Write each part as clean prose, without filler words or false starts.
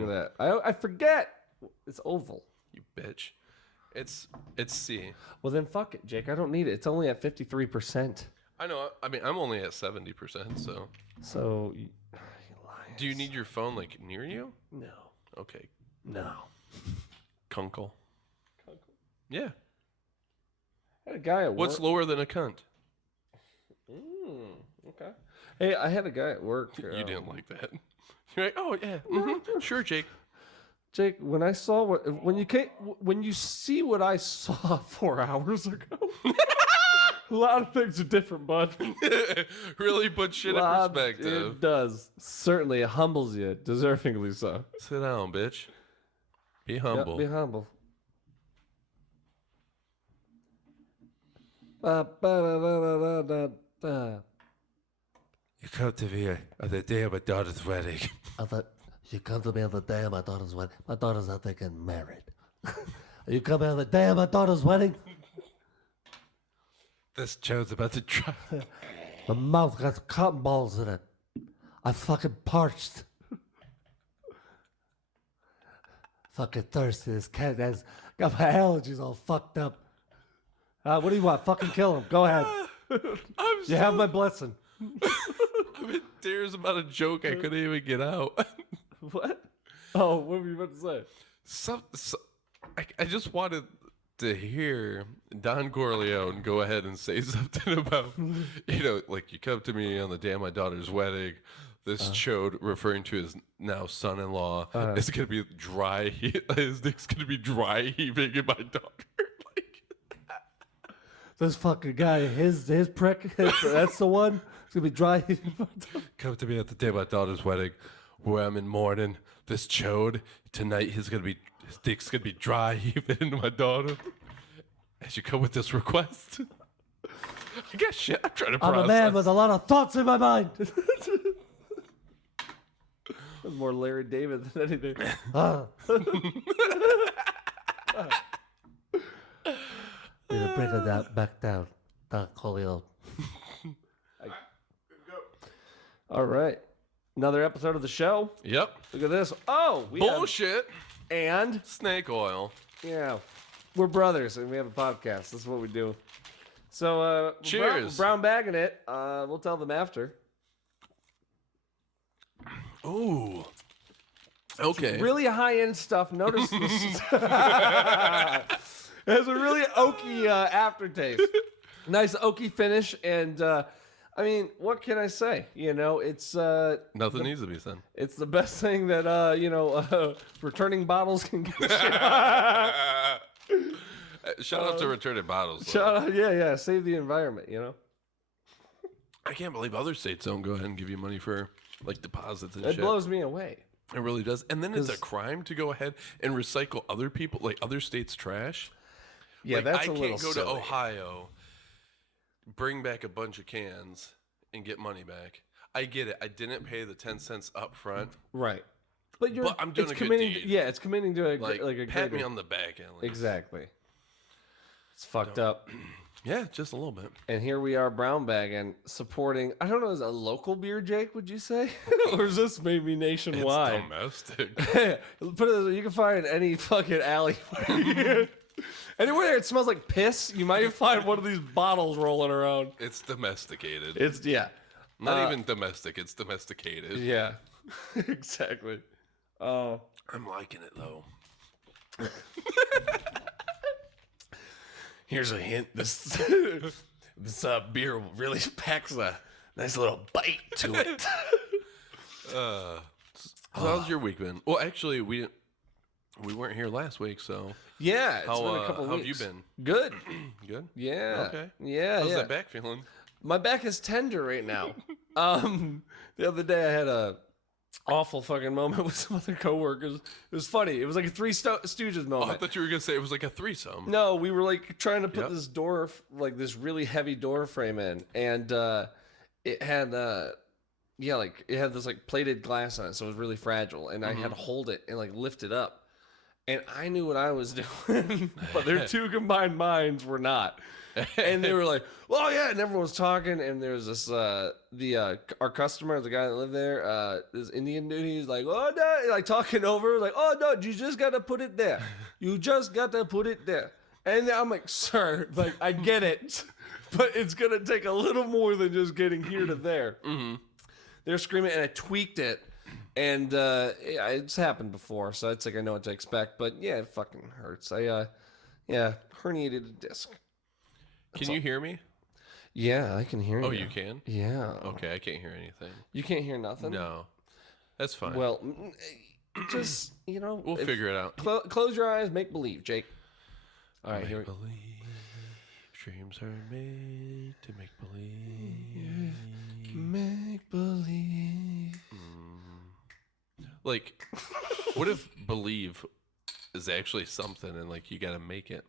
Look at that. I forget. It's oval. You bitch. It's C. Well, then fuck it, Jake. I don't need it. It's only at 53%. I know. I mean, I'm only at 70%. So. So. You Do you need your phone like near you? No. Okay. No. Kunkel. Yeah. I had a guy at work. What's lower than a cunt? Okay. Hey, I had a guy at work. You didn't like that. You're like, oh yeah, sure, Jake. Jake, when I saw when you see what I saw 4 hours ago, a lot of things are different, bud. Really put shit in perspective. It does. Certainly, it humbles you, deservingly so. Sit down, bitch. Be humble. Yep, be humble. You come to me on the day of my daughter's wedding. You come to me on the day of my daughter's wedding. My daughter's not getting married. You come here on the day of my daughter's wedding. This child's about to try. My mouth got cotton balls in it. I fucking parched. Fucking thirsty. This cat has got my allergies all fucked up. What do you want? Fucking kill him. Go ahead. You have my blessing. I'm in tears about a joke I couldn't even get out. What? Oh, what were you about to say? I just wanted to hear Don Corleone go ahead and say something about, like you come to me on the day of my daughter's wedding. This chode, referring to his now son-in-law, is going to be dry. His dick's going to be dry heaving in my daughter. This fucking guy, his prick, that's the one. It's going to be dry. Come to me at the day of my daughter's wedding, where I'm in mourning. This chode, tonight his dick's going to be dry heaving into my daughter. As you come with this request. I guess shit. I'm trying to process. I'm a man with a lot of thoughts in my mind. More Larry David than anything. You bring it back down. Don Corleone. All right. Another episode of the show. Yep. Look at this. Oh, Bullshit. And Snake oil. yeah, we're brothers and we have a podcast. That's what we do. So cheers. We're brown bagging it. We'll tell them after. Ooh. Okay. Really high end stuff. Notice this. It has a really oaky aftertaste. Nice oaky finish, and I mean, what can I say? It's Nothing needs to be said. It's the best thing that returning bottles can get. Shout out to returning bottles. Shout out, yeah. Save the environment. I can't believe other states don't go ahead and give you money for like deposits and It shit. blows me away. It really does. And then it's a crime to go ahead and recycle other people, like other states' trash. Yeah, like, that's I a little can't go silly. to Ohio, bring back a bunch of cans, and get money back. I get it. I didn't pay the 10 cents up front. Right. But I'm doing a good committing. deed. Yeah, it's committing to a pat good me on the back, at least. Exactly. It's fucked up. Yeah, just a little bit. And here we are, brown bagging, supporting. I don't know, is it a local beer, Jake? Would you say, or is this maybe nationwide? It's domestic. Put it this way, you can find any fucking alley. Anywhere it smells like piss, you might find one of these bottles rolling around. It's domesticated. It's Not even domestic. It's domesticated. Yeah, exactly. I'm liking it though. Here's a hint. This beer really packs a nice little bite to it. So how's your week been? Well, actually, we weren't here last week, so Yeah, it's been a couple how weeks. have you been? Good. Good. Yeah. Okay. Yeah. How's yeah. that back feeling? My back is tender right now. The other day I had a awful fucking moment with some other coworkers. It was funny. It was like a Three Stooges Oh, I moment. thought you were gonna say it was like a threesome. No, we were like trying to put Yep. this door, like this really heavy door frame in, and it had it had this like plated glass on it, so it was really fragile, and I had to hold it and like lift it up, and I knew what I was doing, but their two combined minds were not. And they were like, "Oh yeah," and everyone was talking. And there was this our customer, the guy that lived there, this Indian dude. He's like, "Oh no," like talking over, like, "Oh no, you just gotta put it there. You just gotta put it there." And I'm like, "Sir, like I get it, but it's gonna take a little more than just getting here to there." Mm-hmm. They're screaming, and I tweaked it. And it's happened before, so it's like I know what to expect. But yeah, it fucking hurts. Herniated a disc. Can you hear me? Yeah, I can hear you. Oh, you can? Yeah. Okay, I can't hear anything. You can't hear nothing? No. That's fine. Well, just, we'll figure it out. Close your eyes, make believe, Jake. All right, here we go. Dreams are made to make believe. Make believe. Like, what if believe is actually something and, like, you gotta make it?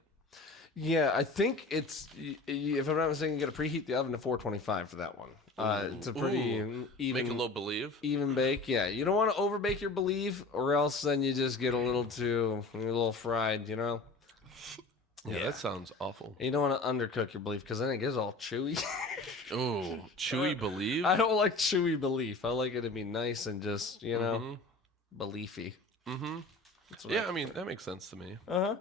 Yeah, I think it's, if I'm not mistaken, you gotta preheat the oven to 425 for that one. It's a pretty even. Make a low believe? Even bake, yeah. You don't want to overbake your believe, or else then you just get a little fried, Yeah, that sounds awful. You don't want to undercook your belief, because then it gets all chewy. Oh, chewy believe? I don't like chewy belief. I like it to be nice and just, beliefy. Mm-hmm. Yeah, I mean, that makes sense to me. Uh-huh.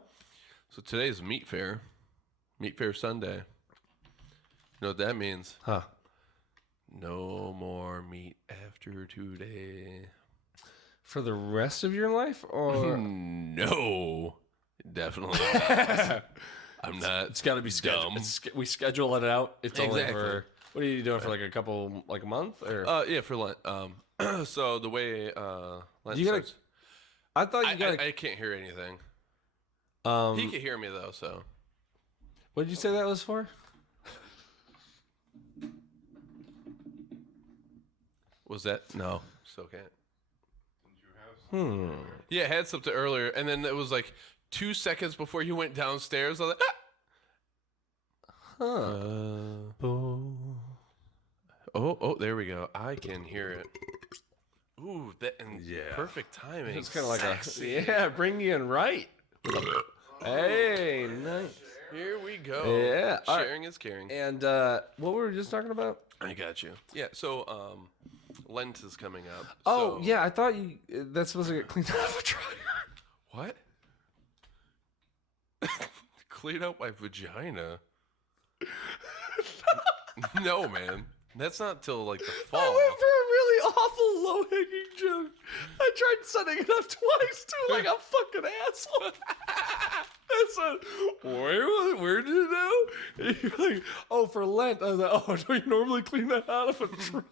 So today's Meatfare Sunday. You know what that means? Huh. No more meat after today. For the rest of your life, or no, definitely not. I'm not. It's got to be scheduled. We schedule it out. It's only Exactly. for. What are you doing for like a month or? Yeah, for Lent. So the way Lent You gotta- starts, I thought you got. I can't hear anything. He can hear me though. So What did you say that was for? was that no? Still can't. Yeah. I had something earlier, and then it was like 2 seconds before you went downstairs. I was like, oh, there we go. I can hear it. Ooh, perfect timing. It's kind of like bring you in right. Hey, nice. Here we go. Yeah, all right. Sharing is caring. And what were we just talking about? I got you. Yeah, so Lent is coming up. Oh, so... yeah, I thought that's supposed to get cleaned out of a dryer. What? Clean out my vagina? No, man. That's not till like the fall. I went for a really awful low-hanging joke. I tried setting it up twice, too, like a fucking asshole. I said, where did you know? And you're like, oh, for Lent. I was like, oh, don't you normally clean that out of a dryer?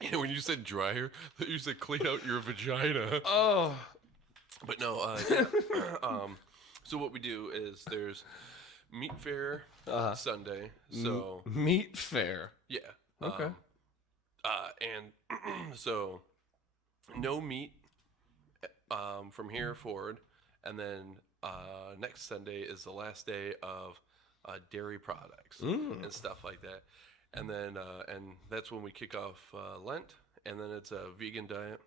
Yeah, when you said dryer, you said clean out your vagina. Oh. But no, so what we do is there's Meatfare Sunday. So Meatfare. yeah. Okay. And so no meat from here forward, and then next Sunday is the last day of dairy products and stuff like that. And then and that's when we kick off Lent, and then it's a vegan diet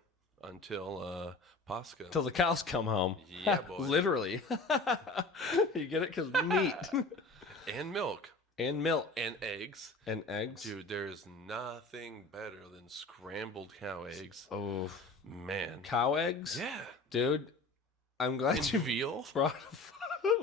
until Pascha. Till the cows come home. Yeah, boy. Literally. You get it? Because meat. And milk. And milk. And eggs. And eggs. Dude, there's nothing better than scrambled cow eggs. Oh, man. Cow eggs? Yeah. Dude, I'm glad And you veal. brought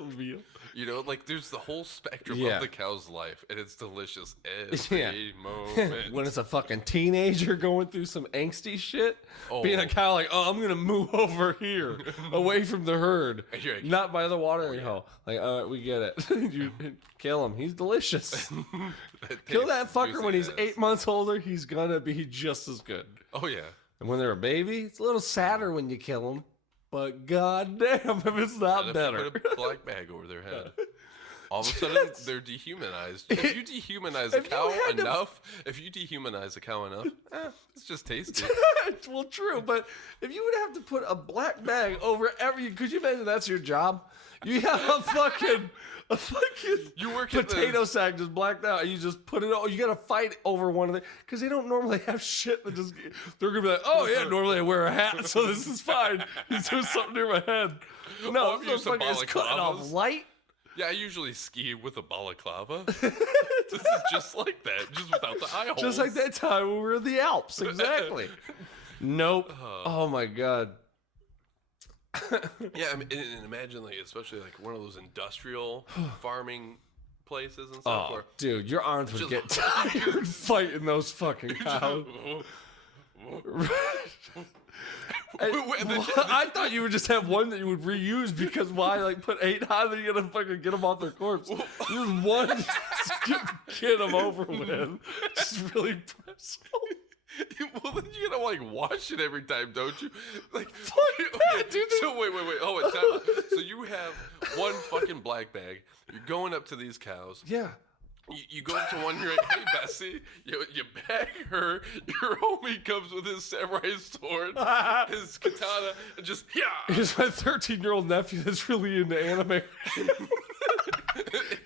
veal. You know, like there's the whole spectrum Yeah. of the cow's life, and it's delicious every moment. When it's a fucking teenager going through some angsty shit, Oh. being a cow like, oh, I'm gonna move over here, away from the herd, And you're like, not by the watering hole. Like, all right, we get it. You kill him. He's delicious. Kill that fucker juicy when he's ass. 8 months older. He's gonna be just as good. Oh yeah. And when they're a baby, it's a little sadder when you kill them. But goddamn, if it's not And if better. you put a black bag over their head. All of a sudden, they're dehumanized. If you dehumanize a If you cow had to- enough, it's just tasty. Well, true, but if you would have to put a black bag over every, could you imagine that's your job? You have a fucking You work at the- potato sack just blacked out, and you just put it on. You got to fight over one of the, because they don't normally have shit that just. They're gonna be like, oh yeah, normally I wear a hat, so this is fine. He's doing something near my head. No, Oh, this motherfucker is symbolic cutting off llamas. light. Yeah, I usually ski with a balaclava. This is just like that, just without the eye holes. Just like that time when we were in the Alps. Exactly. Nope. Oh my god. Yeah, I mean, and imagine like, especially like one of those industrial farming places and stuff. Oh, where dude, your arms would just- get tired fighting those fucking cows. I thought you would just have one that you would reuse because why like put 8 on and you're gonna fucking get them off their corpse. Just one, just get them over with. Just really press. Well, then you gotta like wash it every time, don't you? Like, that, dude. So wait. Oh, wait, time out. So you have one fucking black bag. You're going up to these cows. Yeah. You go up to one. You're like, hey, Bessie. You bag her. Your homie comes with his samurai sword, his katana, and just Here's my 13-year-old nephew that's really into anime.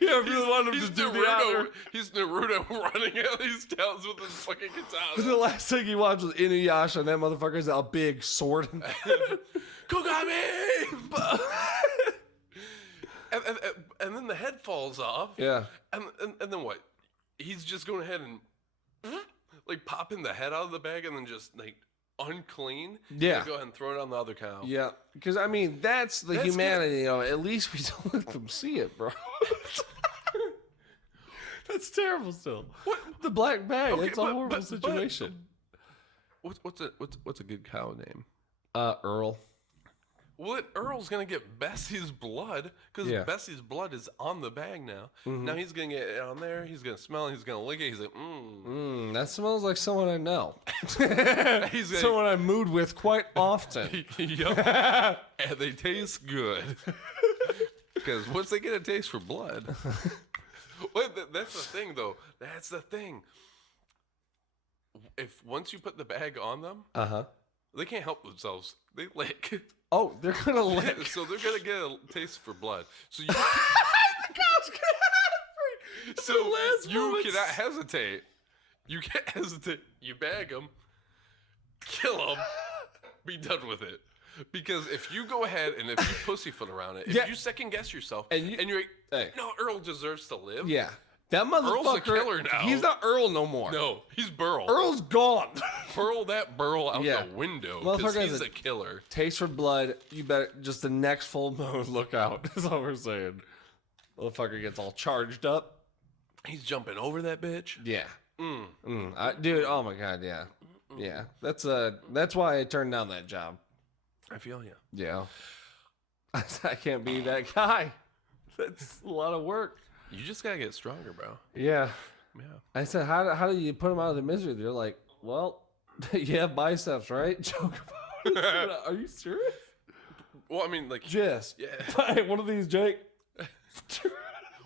Yeah, I really wanted him to do the honor. He's Naruto running out these towns with his fucking katana. The last thing he watched was Inuyasha, and that motherfucker's a big sword. Kogami! and then the head falls off. Yeah. And then what? He's just going ahead and like popping the head out of the bag and then just like unclean. Yeah. Go ahead and throw it on the other cow. Yeah, because I mean that's the humanity. You know, at least we don't let them see it, bro. That's terrible. Still, what the black bag? Okay, it's a horrible situation. What's a good cow name? Earl. Well, Earl's gonna get Bessie's blood because Yeah. Bessie's blood is on the bag now. Mm-hmm. Now he's gonna get it on there. He's gonna smell it. He's gonna lick it. He's like, That smells like someone I know. He's like, Someone I mood with quite often. Yup. And they taste good. Because what's they gonna taste for blood? That's the thing, though. That's the thing. If once you put the bag on them, they can't help themselves. They lick. Oh, they're gonna lick. So they're gonna get a taste for blood. So you, so you cannot hesitate. You can't hesitate. You bag them, kill them, be done with it. Because if you go ahead and if you pussyfoot around it, if you second guess yourself and you're like, hey. no, Earl deserves to live. Yeah, that motherfucker. Earl's a killer now. He's not Earl no more. No, he's Burl. Earl's gone. Hurl that Burl out Yeah. the window because Motherfucker he's has a killer. Taste for blood. You better just the next full moon. Look out. That's all we're saying. Motherfucker gets all charged up. He's jumping over that bitch. Yeah. Dude. Oh my god. Yeah. Yeah. That's why I turned down that job. I feel you. Yeah. I can't be that guy. That's a lot of work. You just gotta get stronger, bro. Yeah. Yeah. I said, how do you put them out of the misery? They're like, well, you have biceps, right? Joke about it. Are you serious? Well, I mean, like, Just yeah. one of these, Jake.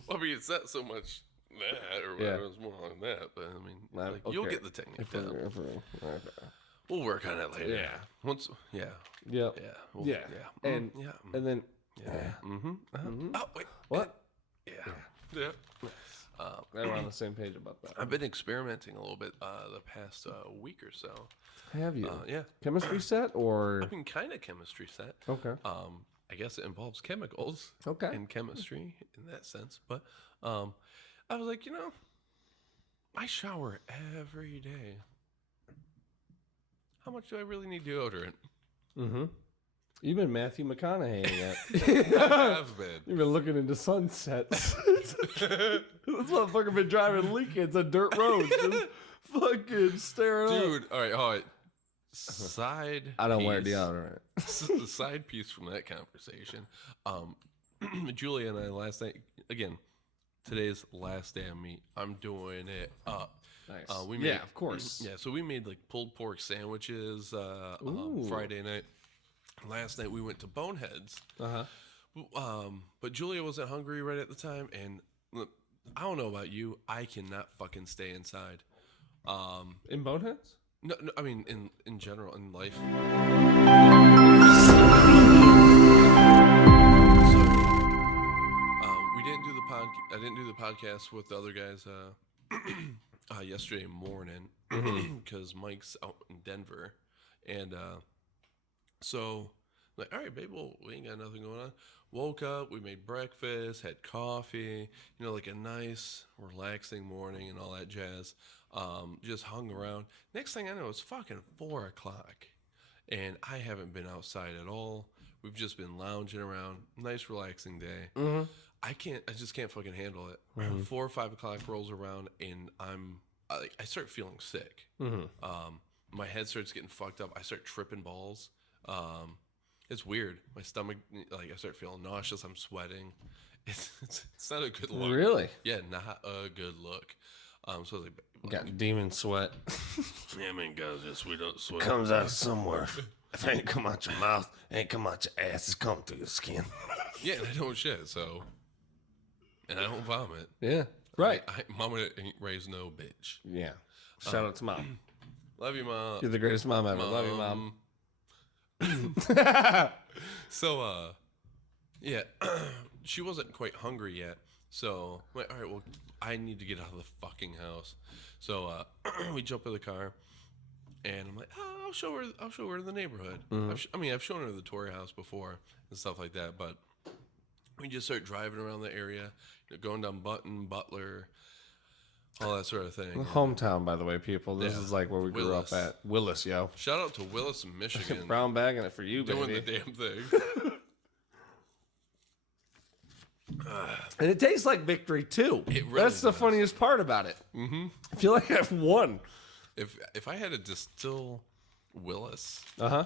Well, I mean, it's not so much that or whatever. It's more like that. But I mean, like, you'll get the technique down. We'll work on it later. Yeah. Once. Yeah. Yep. Yeah. Yeah. Yeah. And yeah. and then Yeah. Oh wait. what? Yeah. Yeah. We're on the same page about that. I've been experimenting a little bit the past week or so. Have you? Yeah. Chemistry set or I've been kind of chemistry set. okay? I guess it involves chemicals. Okay. And chemistry in that sense, but I was like, I shower every day. How much do I really need deodorant? Mm-hmm. You've been Matthew McConaughey yet. I have been. You've been looking into sunsets. This motherfucker been driving Lincolns on dirt roads, just fucking staring up. Dude, all right. Side I don't wear piece- deodorant. The side piece from that conversation. Julia and I last night, again, today's last day of meat. I'm doing it up. Nice. We made, yeah, of course. Yeah, so we made like pulled pork sandwiches Ooh. Friday night. Last night we went to Boneheads. Uh-huh. But Julia wasn't hungry right at the time, and look, I don't know about you, I cannot fucking stay inside. In Boneheads? No, I mean in general in life. So we didn't do the I didn't do the podcast with the other guys yesterday morning because Mike's out in Denver, and so Like, all right, babe, well, we ain't got nothing going on. Woke up, we made breakfast, had coffee, you know, like a nice, relaxing morning and all that jazz. Just hung around. Next thing I know, it's fucking 4 o'clock. And I haven't been outside at all. We've just been lounging around. Nice, relaxing day. Mm-hmm. I just can't fucking handle it. 4 or 5 o'clock rolls around, and I start feeling sick. Mm-hmm. My head starts getting fucked up. I start tripping balls. It's weird. My stomach, like, I start feeling nauseous. I'm sweating. It's not a good look. Really? Yeah, not a good look. So I was like, Got demon sweat. yeah, man, guys, yes, we don't sweat. Comes out somewhere. If it ain't come out your mouth, it ain't come out your ass. It's coming through your skin. Yeah, and I don't shit, so. And I don't vomit. Yeah. Right. Mama ain't raised no bitch. Yeah. Shout out to mom. Love you, Mom. You're the greatest mom ever. Love you, mom. So, yeah, she wasn't quite hungry yet. So, I'm like, all right, well, I need to get out of the fucking house. So, we jump in the car, and I'm like, oh, I'll show her the neighborhood. I've shown her the Tory house before and stuff like that, but we just start driving around the area, you know, going down Button, Butler, all that sort of thing. Hometown, by the way, people. This Yeah. is like where we grew up Willis. at. Willis, yo. Shout out to Willis, Michigan. Brown bagging it for you, doing baby. the damn thing. And it tastes like victory, too. It really That's the does. funniest part about it. Mm-hmm. I feel like I've won. If I had to distill Willis, Uh-huh.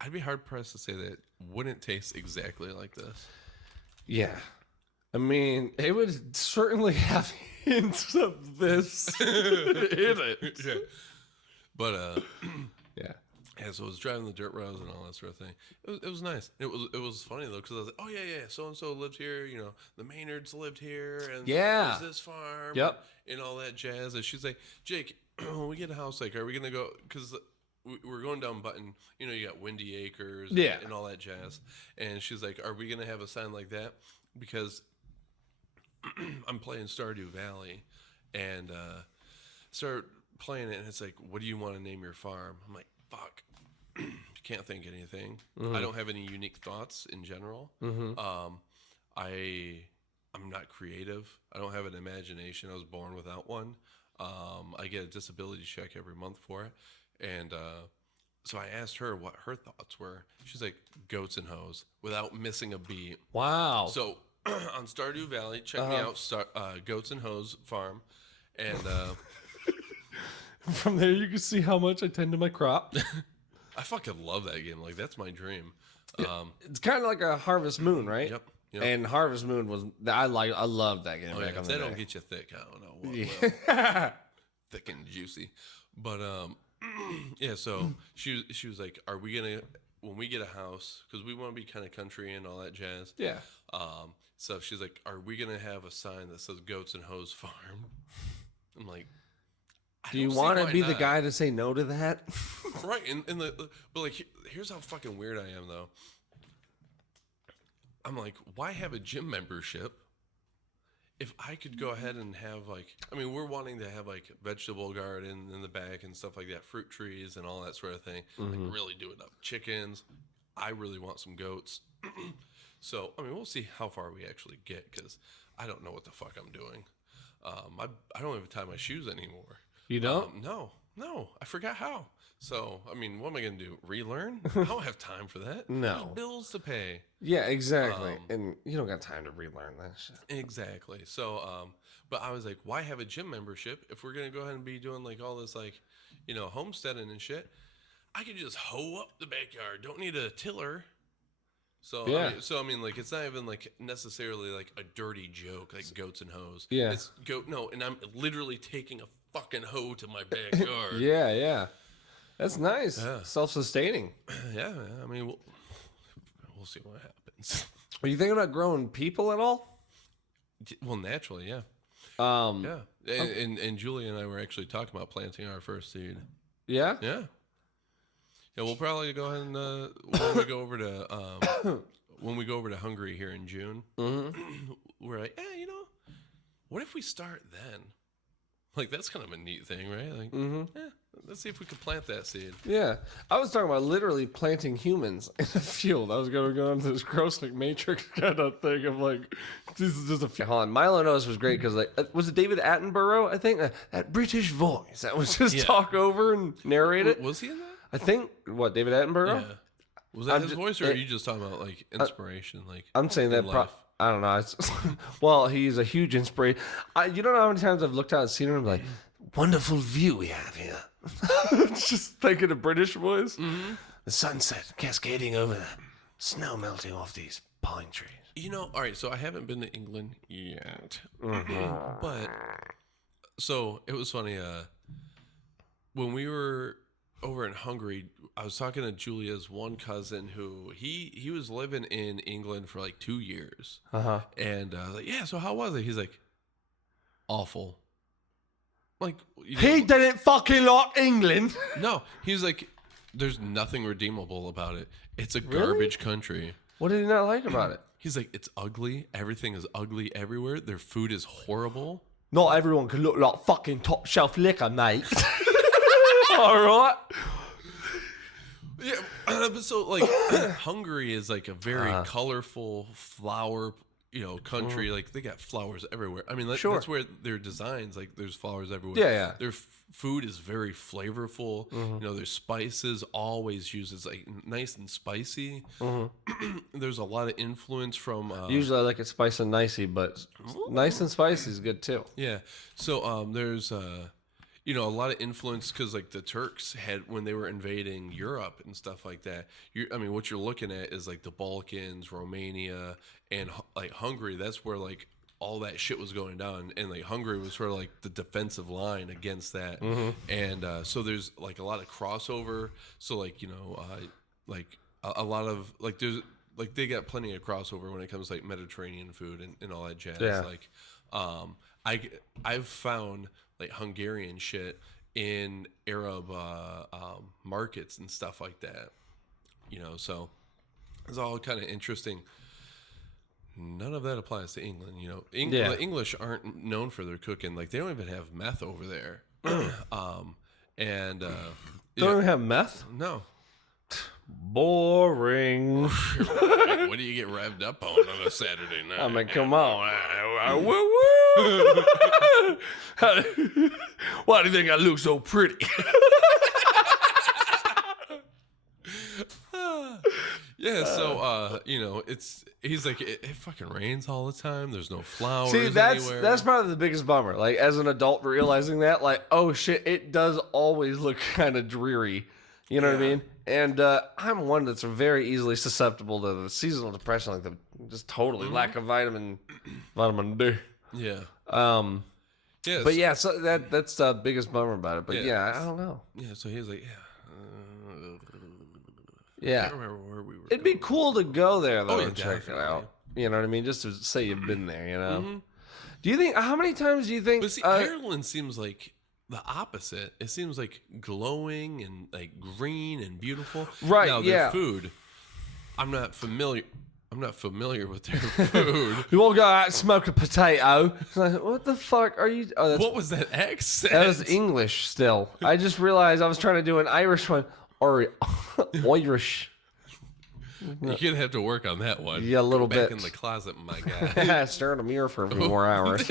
I'd be hard pressed to say that it wouldn't taste exactly like this. Yeah. I mean, it would certainly have hints of this in it. Yeah. But Yeah. yeah, so I was driving the dirt roads and all that sort of thing. It was nice. It was funny though, because I was like, oh yeah, so and so lived here. You know, the Maynards lived here, and Yeah. there's this farm. Yep. And all that jazz. And she's like, Jake, when we get a house, like, are we gonna go? Because we're going down Button. You know, you got Windy Acres. Yeah. And all that jazz. And she's like, are we gonna have a sign like that? Because I'm playing Stardew Valley, and start playing it, and it's like, what do you want to name your farm? I'm like, fuck. Can't think anything. I don't have any unique thoughts in general. I'm not creative. I don't have an imagination. I was born without one. I get a disability check every month for it. And so I asked her what her thoughts were. She's like, goats and hoes, without missing a beat. Wow. So on Stardew Valley, check me out, Goats and Hoes Farm. And From there, you can see how much I tend to my crop. I fucking love that game. Like, that's my dream. It's kind of like a Harvest Moon, right? Yep. And Harvest Moon was I loved that game Oh, yeah, back on if the they day. don't get you thick, I don't know what Yeah. will. Thick and juicy. But yeah, so she was like, are we gonna, when we get a house, because we want to be kind of country and all that jazz. Yeah. So she's like, are we gonna have a sign that says Goats and Hoes Farm? I'm like, Do you want to be the guy to say no to that? Right, but like, here's how fucking weird I am though. I'm like, why have a gym membership if I could go ahead and have, like, I mean, we're wanting to have like vegetable garden in the back and stuff like that, fruit trees and all that sort of thing. Like, really do it up. Chickens. I really want some goats. So, I mean, we'll see how far we actually get, because I don't know what the fuck I'm doing. I don't even tie my shoes anymore. You don't? No, I forgot how. So, I mean, what am I going to do? Relearn? I don't have time for that. No. There's bills to pay. Yeah, exactly. And you don't got time to relearn that shit. Exactly. So, but I was like, why have a gym membership if we're going to go ahead and be doing like all this, like, you know, homesteading and shit? I could just hoe up the backyard. Don't need a tiller. So, Yeah. I mean, like, it's not even like necessarily like a dirty joke, like goats and hoes. Yeah. It's no, and I'm literally taking a fucking hoe to my backyard. Yeah. That's nice. Yeah. Self-sustaining. Yeah, I mean, we'll see what happens. Are you thinking about growing people at all? Well, naturally, yeah. Yeah. Yeah. And Julie and I were actually talking about planting our first seed. Yeah? Yeah. Yeah, we'll probably go ahead and when we go over to Hungary here in June, we're like, you know, what if we start then? Like, that's kind of a neat thing, right? Like, let's see if we can plant that seed. Yeah, I was talking about literally planting humans in a field. I was going to go into this gross like Matrix kind of thing of like, this is just a field. Hold on, Milo knows was great because like, was it David Attenborough? I think that British voice that was just talk over and narrate it. Was he in that? I think what David Attenborough. Yeah. Was that his voice, or are you just talking about like inspiration? Like I'm saying that. I don't know. Well, he's a huge inspiration. You don't know how many times I've looked out and seen him and like, wonderful view we have here. Just thinking a British voice. Mm-hmm. The sunset cascading over the snow melting off these pine trees. You know, all right, so I haven't been to England yet. But, so it was funny. When we were over in Hungary, I was talking to Julia's one cousin who he was living in England for like 2 years. Uh-huh. And I was like, yeah, so how was it? He's like, awful. Like, you know, he didn't fucking like England. No, he's like, there's nothing redeemable about it. It's a garbage country. What did he not like about it? He's like, it's ugly. Everything is ugly everywhere. Their food is horrible. Not everyone can look like fucking top shelf liquor, mate. All right. Yeah, but so like Hungary is like a very colorful flower, country. Like they got flowers everywhere. I mean, that's where their designs, like there's flowers everywhere. Yeah. Their food is very flavorful. Their spices always uses like nice and spicy. There's a lot of influence from. Usually I like it spicy and nicey, but nice and spicy is good too. Yeah. So there's a lot of influence because like the Turks had when they were invading Europe and stuff like that. What you're looking at is like the Balkans, Romania, and like Hungary. That's where like all that shit was going down, and like Hungary was sort of like the defensive line against that. And so there's like a lot of crossover. So like like a lot of like there's like they got plenty of crossover when it comes to like Mediterranean food and all that jazz. Yeah. Like I've found like Hungarian shit in Arab markets and stuff like that, so it's all kind of interesting. None of that applies to England. The English aren't known for their cooking. Like they don't even have meth over there. Don't even have meth? No. Boring. What do you get revved up on a Saturday night? I mean, come on. Woo-woo. Why do you think I look so pretty? Yeah, so he's like it fucking rains all the time. There's no flowers. See, anywhere. that's probably the biggest bummer. Like as an adult realizing that, like, oh shit, it does always look kind of dreary. You know what I mean? And I'm one that's very easily susceptible to the seasonal depression, like the just totally lack of vitamin D. Yeah. Yeah. But yeah, so that's the biggest bummer about it. But yeah, I don't know. Yeah. So he was like, yeah. I can't remember where we were. It'd be cool to go there though and check it definitely. out. You know what I mean? Just to say you've been there. You know. Do you think? How many times do you think? But see, Ireland seems like the opposite. It seems like glowing and like green and beautiful. Right. Now, their food, I'm not familiar with their food. You won't go out and smoke a potato. It's like, what the fuck are you? Oh, what was that accent? That was English still. I just realized I was trying to do an Irish one. Or Irish. You're going to have to work on that one. Yeah, a little bit. bit. Back in the closet, my guy. Stare in the mirror for a few more hours.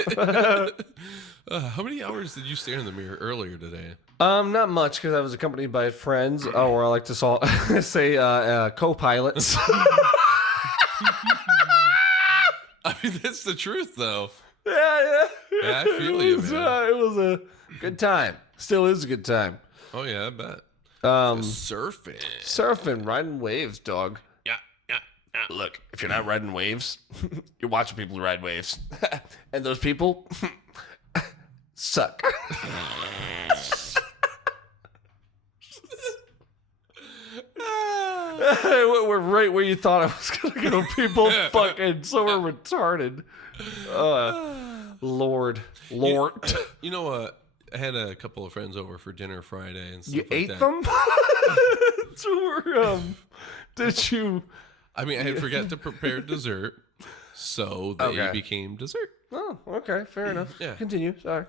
How many hours did you stare in the mirror earlier today? Not much, because I was accompanied by friends, or I like to say co-pilots. I mean, that's the truth, though. Yeah, I feel you, man. It was a good time. Still is a good time. Oh, yeah, I bet. Surfing, riding waves, dog. Yeah. Look, if you're not riding waves, you're watching people ride waves. And those people suck. We're right where you thought I was going to go. People fucking so we're retarded. Lord. You know what? I had a couple of friends over for dinner Friday and stuff You like ate that. them? Did you? I mean, I had forgot to prepare dessert, so they became dessert. Oh, okay. Fair enough. Yeah. Continue. Sorry.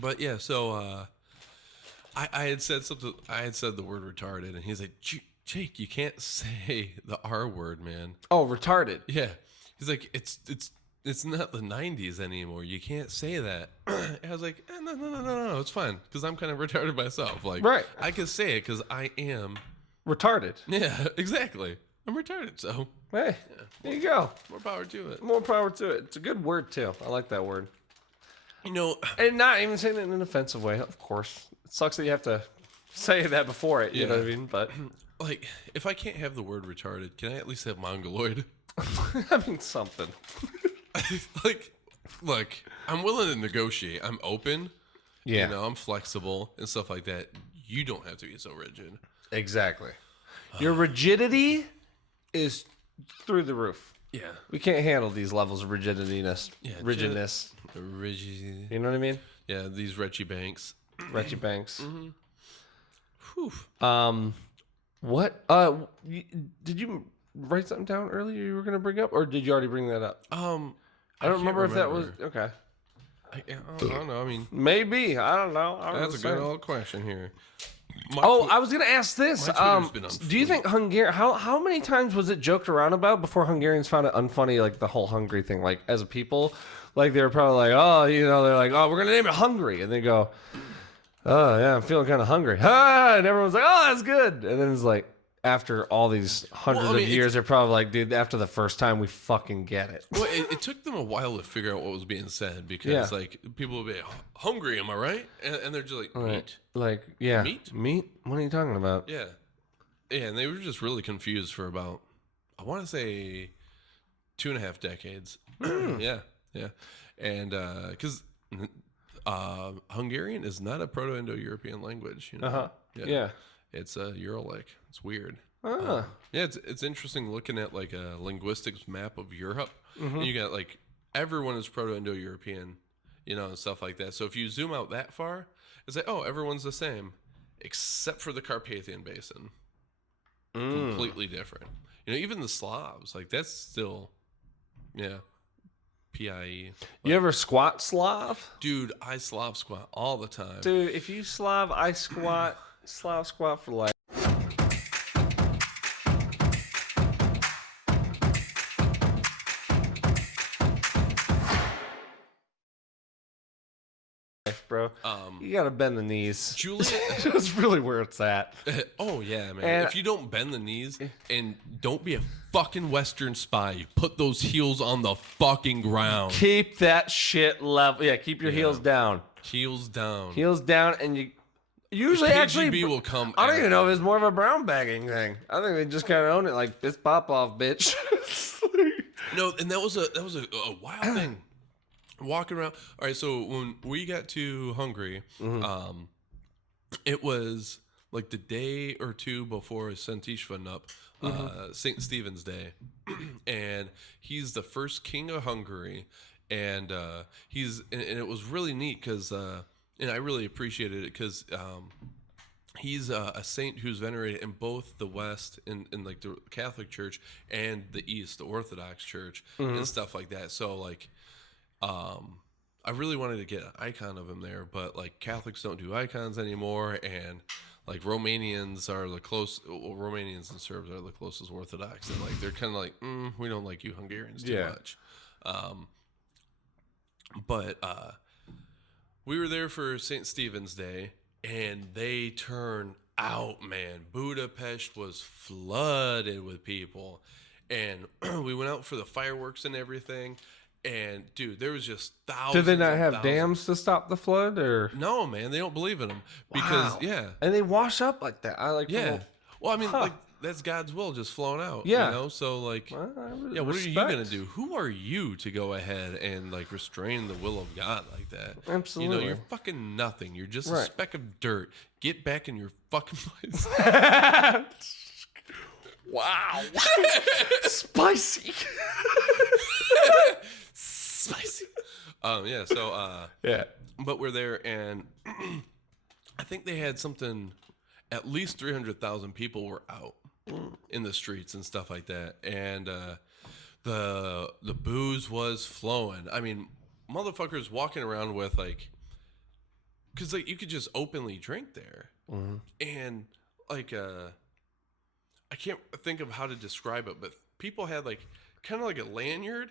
But yeah, so I had said something. I had said the word retarded, and he's like, Jake, you can't say the R word, man. Oh, retarded. Yeah. He's like, it's not the 90s anymore. You can't say that. And I was like, no, it's fine because I'm kind of retarded myself. Like, Right. I can say it because I am. Retarded. Yeah, exactly. I'm retarded, so Hey, there you go. more power to it. More power to it. It's a good word too. I like that word. You know, And not even saying it in an offensive way, of course. It sucks that you have to say that before it, you know what I mean? But like, if I can't have the word retarded, can I at least have mongoloid? I mean something. Like, look, I'm willing to negotiate. I'm open. Yeah. You know, I'm flexible and stuff like that. You don't have to be so rigid. Exactly. Your rigidity is through the roof. Yeah. We can't handle these levels of rigidness. Yeah, Rigidness. Rigid. You know what I mean? Yeah, these Retchie Banks. Reggie Banks. Whew. What? Did you write something down earlier you were going to bring up? Or did you already bring that up? I don't can't remember if that was... Okay. I don't know. I mean, Maybe. I don't know. that's a good old question here. I was gonna ask this. my Twitter's been on Do you think how many times was it joked around about before Hungarians found it unfunny, like the whole Hungary thing? Like as a people, like they were probably like, oh, you know, they're like, oh, we're gonna name it Hungary, and they go, oh yeah, I'm feeling kind of hungry, and everyone's like, oh, that's good, and then it's like after all these hundreds of years, they're probably like, dude, after the first time, we fucking get it. Well, it took them a while to figure out what was being said because, like, people would be hungry, am I right? And they're just like, meat. Like, yeah, Meat? What are you talking about? Yeah, and they were just really confused for about, I want to say, 2.5 decades. yeah, and because Hungarian is not a Proto-Indo-European language. You know? Yeah. It's a Uralic. It's weird. Ah. Yeah, it's interesting looking at like a linguistics map of Europe. And you got like everyone is Proto-Indo-European, you know, and stuff like that. So if you zoom out that far, it's like, oh, everyone's the same, except for the Carpathian Basin. Completely different. You know, even the Slavs, like that's still, PIE. You ever squat Slav? Dude, I Slav squat all the time. Dude, if you Slav, I squat. Slav squat for life. Bro, you gotta bend the knees. Julia, That's really where it's at. oh yeah, man. And if you don't bend the knees and don't be a fucking Western spy, you put those heels on the fucking ground. Keep that shit level. Yeah, keep your heels down. Heels down. Heels down, and you usually KGB actually will come. I don't even know if it's more of a brown bagging thing. I think they just kind of own it, like it's pop off, bitch. No, and that was a wild thing. Walking around. All right, so when we got to Hungary, it was like the day or two before Szentésvanapi, St. Stephen's Day, and he's the first king of Hungary, and and it was really neat because and I really appreciated it because he's a saint who's venerated in both the West, in like the Catholic Church, and the East, the Orthodox Church, and stuff like that. So like, I really wanted to get an icon of him there, but like Catholics don't do icons anymore, and like Romanians are the Romanians and Serbs are the closest Orthodox, and like they're kind of like, we don't like you Hungarians too much. But we were there for St. Stephen's Day, and they turned out, man. Budapest was flooded with people, and we went out for the fireworks and everything. And dude, there was just thousands. Did they not and have thousands. dams to stop the flood, or No, man, they don't believe in them because and they wash up like that? I like Well, I mean, like that's God's will just flowing out. Yeah. You know, so like, Well, what are you gonna do? Who are you to go ahead and like restrain the will of God like that? Absolutely. You know, you're fucking nothing. You're just a Right. speck of dirt. Get back in your fucking place. Wow. Spicy. Spicy. Yeah. So Yeah. but we're there, and I think they had something. At least 300,000 people were out in the streets and stuff like that, and the booze was flowing. I mean, motherfuckers walking around with like because like you could just openly drink there, and like I can't think of how to describe it, but people had like kind of like a lanyard.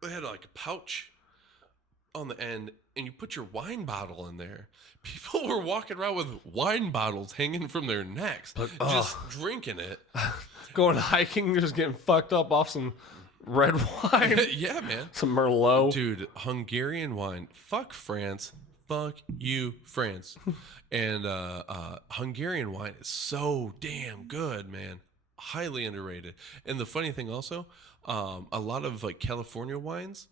They had like a pouch on the end, and you put your wine bottle in there. People were walking around with wine bottles hanging from their necks, just drinking it. Going hiking, just getting fucked up off some red wine. Yeah, man. Some Merlot. Dude, Hungarian wine. Fuck France. Fuck you, France. And Hungarian wine is so damn good, man. Highly underrated. And the funny thing also, a lot of like California wines,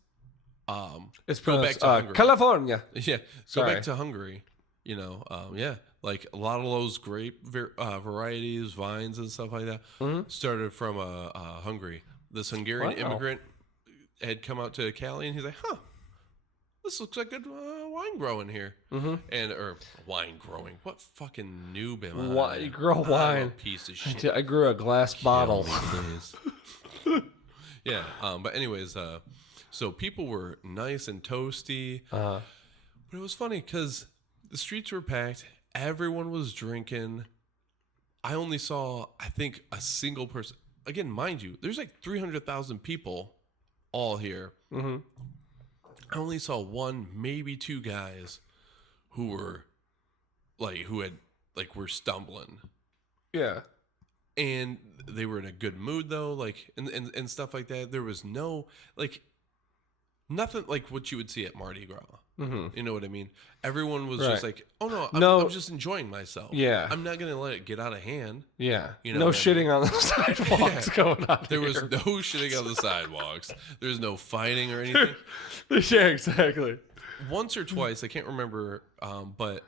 It's go back to Hungary. California. Yeah, Sorry. go back to Hungary. You know, yeah, like a lot of those grape varieties, vines, and stuff like that started from Hungary. This Hungarian immigrant had come out to Cali, and he's like, "Huh, this looks like good wine growing here." Or wine growing. What fucking noob am I? You grow I'm wine. a piece of shit. I grew a glass bottle. Kill me, please. Yeah. But anyways, so people were nice and toasty. But it was funny because the streets were packed. Everyone was drinking. I only saw, I think, a single person. Again, mind you, there's like 300,000 people all here. I only saw one, maybe two guys who were were stumbling. Yeah. And they were in a good mood though, like and stuff like that. There was no nothing like what you would see at Mardi Gras. You know what I mean? Everyone was just like, "Oh no, I'm just enjoying myself. Yeah, I'm not gonna let it get out of hand." Yeah, you know, no shitting on the sidewalks going on. There was no shitting on the sidewalks. There's no fighting or anything. Yeah, exactly. Once or twice, I can't remember, but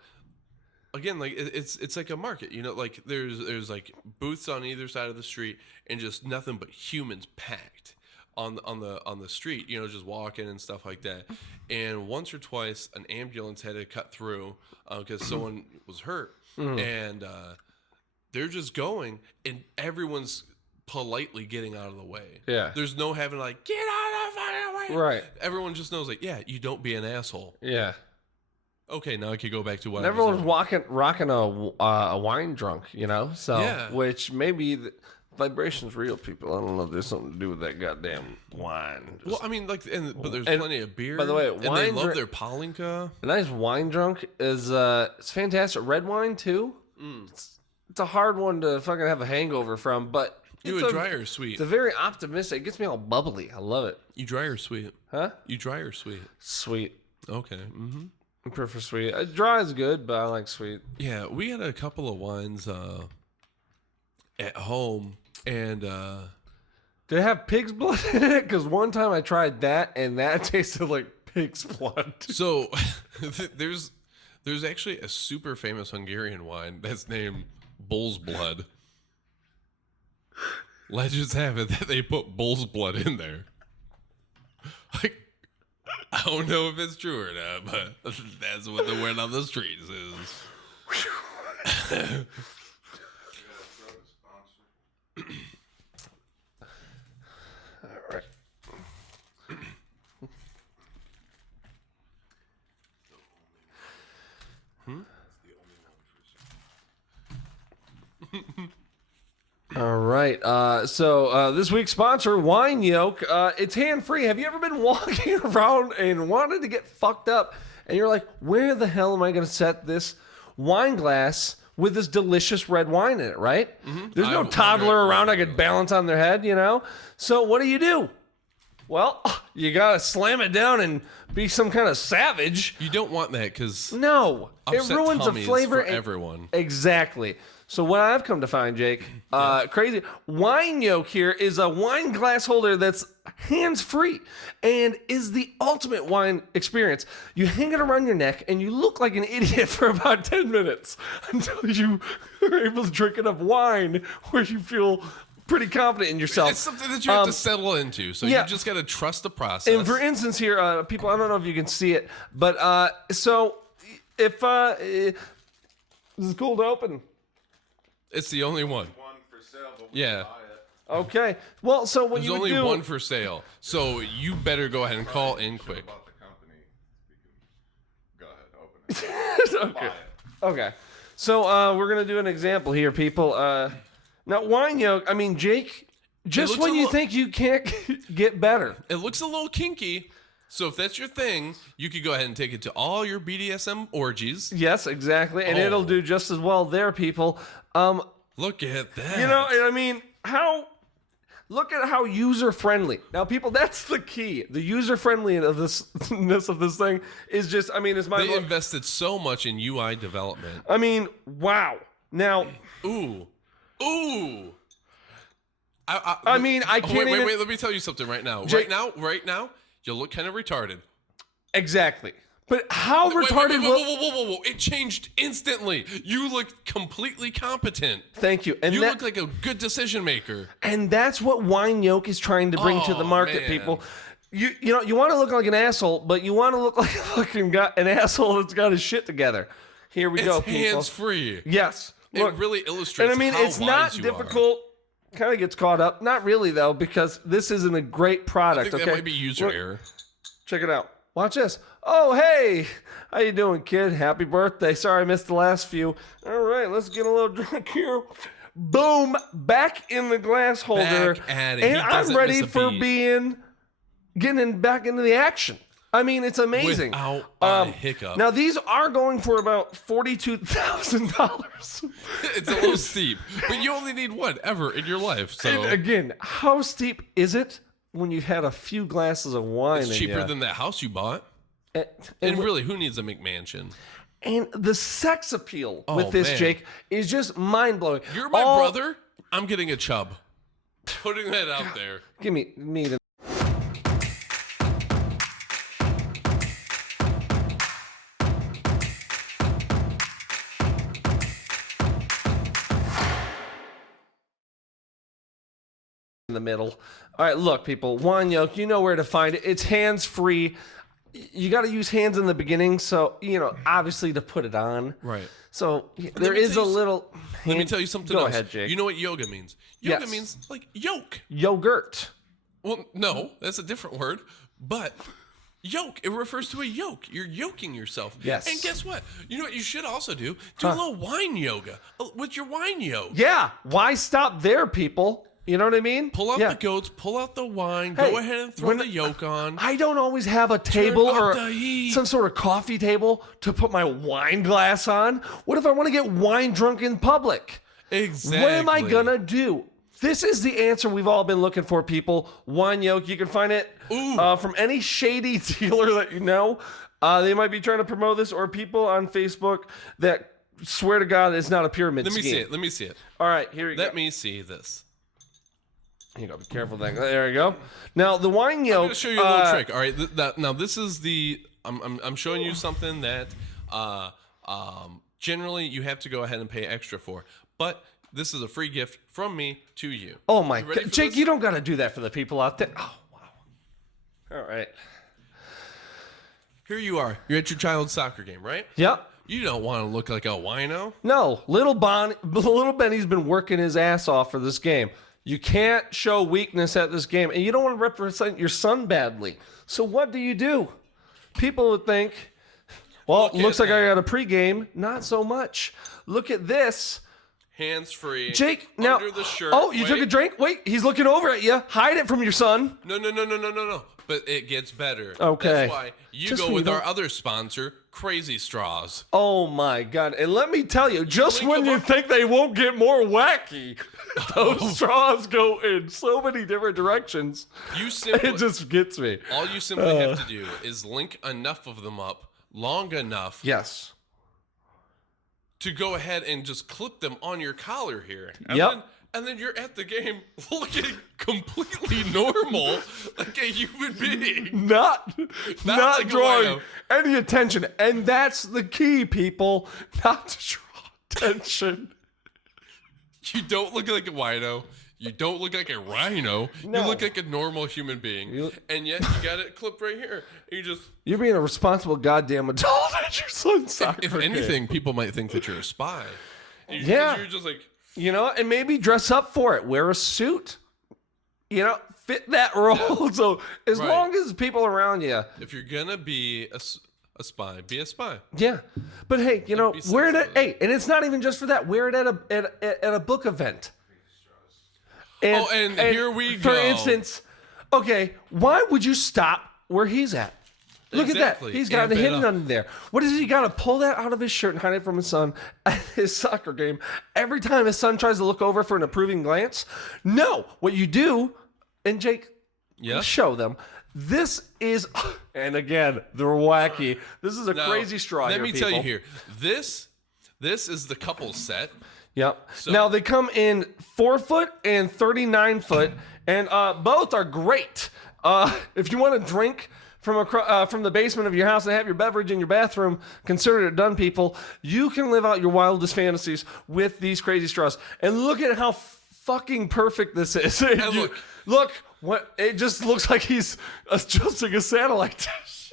again, like it's like a market, you know, like there's like booths on either side of the street and just nothing but humans packed on the street, you know, just walking and stuff like that. And once or twice, an ambulance had to cut through because someone was hurt, and they're just going, and everyone's politely getting out of the way. Yeah, there's no having like get out of the fucking way. Right. Everyone just knows like, yeah, you don't be an asshole. Yeah. Okay, now I could go back to what. And everyone's rocking a wine drunk, you know. So yeah. Which maybe. Vibration's real, people. I don't know if there's something to do with that goddamn wine. Well, I mean, like, but there's plenty of beer. By the way, and they love their Palinka. A nice wine drunk is it's fantastic. Red wine too. It's a hard one to fucking have a hangover from, but you a dry or sweet? It's a very optimistic. It gets me all bubbly. I love it. You dry or sweet? Huh? You dry or sweet? Sweet. Okay. I prefer sweet. Dry is good, but I like sweet. Yeah, we had a couple of wines at home. And did it have pig's blood in it? Because one time I tried that, and that tasted like pig's blood. So there's actually a super famous Hungarian wine that's named Bull's Blood. Legends have it that they put bull's blood in there. Like, I don't know if it's true or not, but that's what the word on the streets is. All right. All right. So this week's sponsor, Wine Yoke. It's hand-free. Have you ever been walking around and wanted to get fucked up, and you're like, where the hell am I going to set this wine glass with this delicious red wine in it, right? There's no toddler around I could balance on their head, you know? So what do? Well, you got to slam it down and be some kind of savage. You don't want that because... No. It ruins the flavor. For everyone. Exactly. So what I've come to find, Jake, crazy. Wine Yoke here is a wine glass holder that's hands-free and is the ultimate wine experience. You hang it around your neck and you look like an idiot for about 10 minutes until you are able to drink enough wine where you feel pretty confident in yourself. It's something that you have to settle into, so you just got to trust the process. And for instance here, people, I don't know if you can see it, but so if this is cool to open. It's the only one. One for sale, but yeah. buy it. Okay. Well, so what There's only one for sale, so you better go ahead and call in quick. About the company, you can go ahead, open Okay. So we're gonna do an example here, people. Now wine yolk. I mean, Jake. Just when you think you can't get better, It looks a little kinky. So if that's your thing, you could go ahead and take it to all your BDSM orgies. yes, exactly, and it'll do just as well there, people. Look at that. You know, and I mean, look at how user friendly. Now, people, that's the key. The user friendliness of this thing is just. I mean, it's my. They invested so much in UI development. I mean, wow. Now, Ooh. I mean, I can't even. Wait. Let me tell you something right now. Jake- Right now, you look kind of retarded. Exactly. But how retarded Whoa. It changed instantly. You look completely competent. Thank you. And You that, look like a good decision maker. and that's what wine yolk is trying to bring to the market, man. people. You know, you want to look like an asshole, but you want to look like a fucking an asshole that's got his shit together. Here we go, It's people. hands-free. Yes. Look, It really illustrates and I mean, how it's not wise you are. difficult. Kind of gets caught up. Not really, though, because this isn't a great I product. think Okay, that might be user Look, error. check it out. Watch this. Oh, hey, how you doing, kid? Happy birthday. Sorry I missed the last few. All right, let's get a little drink here. Boom, back in the glass holder. Back at it. And He I'm doesn't ready miss a for beat. getting back into the action. I mean, it's amazing. Without a hiccup. Now, these are going for about $42,000. It's a little steep, but you only need one ever in your life. So And again, how steep is it when you've had a few glasses of wine? it's cheaper than that house you bought. and And really, who needs a McMansion? And the sex appeal with this, man. Jake, is just mind blowing. You're my brother. I'm getting a chub. Putting that out there. Give me the. In the middle. All right, look, people. Wine yolk, you know where to find it. It's hands free. You got to use hands in the beginning, so obviously to put it on. Right. So there is a little. Let me tell you something Go else. ahead, Jake. You know what yoga means? Yoga Yes. means like yolk. Yogurt. Well, no, that's a different word. But yoke, it refers to a yoke. You're yoking yourself. Yes. And guess what? You know what you should also do? Do a little wine yoga with your wine yoke. Yeah. Why stop there, people? You know what I mean? Pull out Yeah. the goats, pull out the wine, Hey, go ahead and throw when- the yoke on. I don't always have a table up or the heat. some sort of coffee table to put my wine glass on. What if I want to get wine drunk in public? Exactly. What am I gonna do? This is the answer we've all been looking for, people. Wine yolk. You can find it from any shady dealer that you know. They might be trying to promote this, or people on Facebook that swear to God it's not a pyramid Let me scheme. see it. Let me see it. All right, here you go. Let me see this. You gotta be careful. There you go. Now the wine yolk. I'm going to show you a little trick. All right. Now this is the. I'm showing you something that generally you have to go ahead and pay extra for, but this is a free gift from me to you. Oh my You ready God, for Jake! this? You don't gotta do that for the people out there. Oh wow. All right. Here you are. You're at your child's soccer game, right? Yep. You don't want to look like a wino. No, little Benny's been working his ass off for this game. You can't show weakness at this game, and you don't want to represent your son badly. So what do? People would think, well, Look looks at like I that. got a pregame. Not so much. Look at this. Hands free. Jake, now. Under the shirt. Oh, you took a Wait. drink? Wait, he's looking over at you. Hide it from your son. No. But it gets better. Okay. That's why you Just go when with you our don't- other sponsor, Crazy Straws. Oh my God. And let me tell you, just link when them you up. think they won't get more wacky, those straws go in so many different directions. You simply, It just gets me. all you simply have to do is link enough of them up long enough Yes. to go ahead and just clip them on your collar here. And Yep. and then you're at the game looking completely normal, like a human being. Not like a drawing wino. any attention. And that's the key, people. Not to draw attention. You don't look like a wino. You don't look like a rhino. No. You look like a normal human being. And yet you got it clipped right here. And you just, You're being a responsible goddamn adult at your son's soccer if game. anything, people might think that you're a spy. And Yeah. You're just like, You know, and maybe dress up for it. Wear a suit. You know, fit that role. So as Right. long as people around you. if you're going to be a spy. Be a spy. Yeah, but hey, you know, be wear it at sensitive. and it's not even just for that. Wear it at a book event. And here we For go. instance, okay, why would you stop where he's at? Look Exactly. at that. He's got Amp a it hidden up. under there. What is he got to pull that out of his shirt and hide it from his son at his soccer game every time his son tries to look over for an approving glance? No, what you do, and Jake, Yeah. show them. This is, and again, they're wacky. This is a Now, crazy straw. Let here, me tell you people. here. This is the couple set. Yep. So- Now they come in 4 foot and 39 foot, and both are great. If you want to drink from the basement of your house and have your beverage in your bathroom, consider it done, people. You can live out your wildest fantasies with these crazy straws. And look at how fucking perfect this is. And Look, what it just looks like he's adjusting a satellite dish.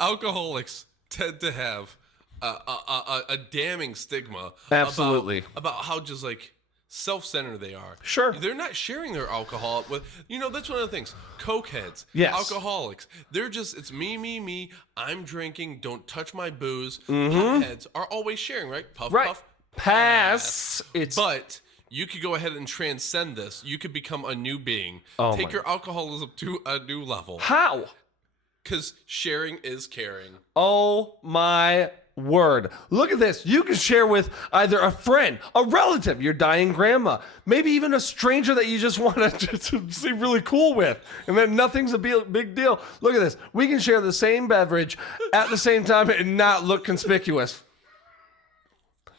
Alcoholics tend to have a damning stigma. Absolutely. About how just like self-centered they are. Sure. They're not sharing their alcohol with, that's one of the things. Cokeheads. Yes. Alcoholics. They're just, it's me. I'm drinking. Don't touch my booze. Mm-hmm. Puffheads are always sharing, right? Puff, Right. puff. Pass. It's But you could go ahead and transcend this. You could become a new being. Oh Take my- your alcoholism to a new level. how? Because sharing is caring. Oh my word. Look at this. You can share with either a friend, a relative, your dying grandma, maybe even a stranger that you just want to seem really cool with. And then nothing's a big deal. Look at this. We can share the same beverage at the same time and not look conspicuous.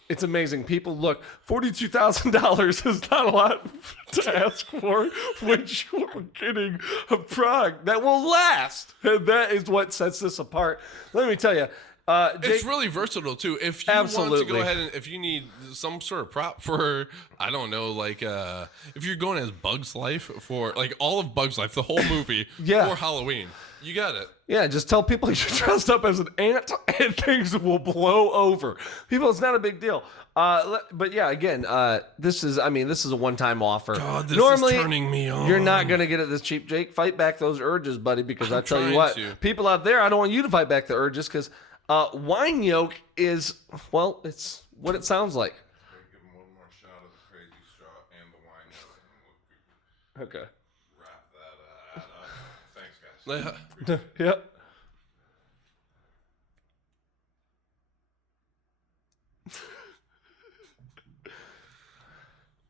It's amazing. People look, $42,000 is not a lot to ask for when you're getting a product that will last. And that is what sets this apart. Let me tell you, It's Jake, really versatile too. If you want to Absolutely. go ahead and if you need some sort of prop for, I don't know, like if you're going as Bug's Life for like all of Bug's Life, the whole movie Yeah. for Halloween, you got it. yeah, just tell people you're dressed up as an ant and things will blow over. People, it's not a big deal. But yeah, again, this is a one-time offer. God, this Normally, is turning me on. you're not going to get it this cheap, Jake. Fight back those urges, buddy, because I tell you trying what, to. people out there, I don't want you to fight back the urges because wine yolk is, well, it's what it sounds like. Give him one more shot of the crazy straw and the wine. Okay. Wrap that up. Thanks, guys. Yep.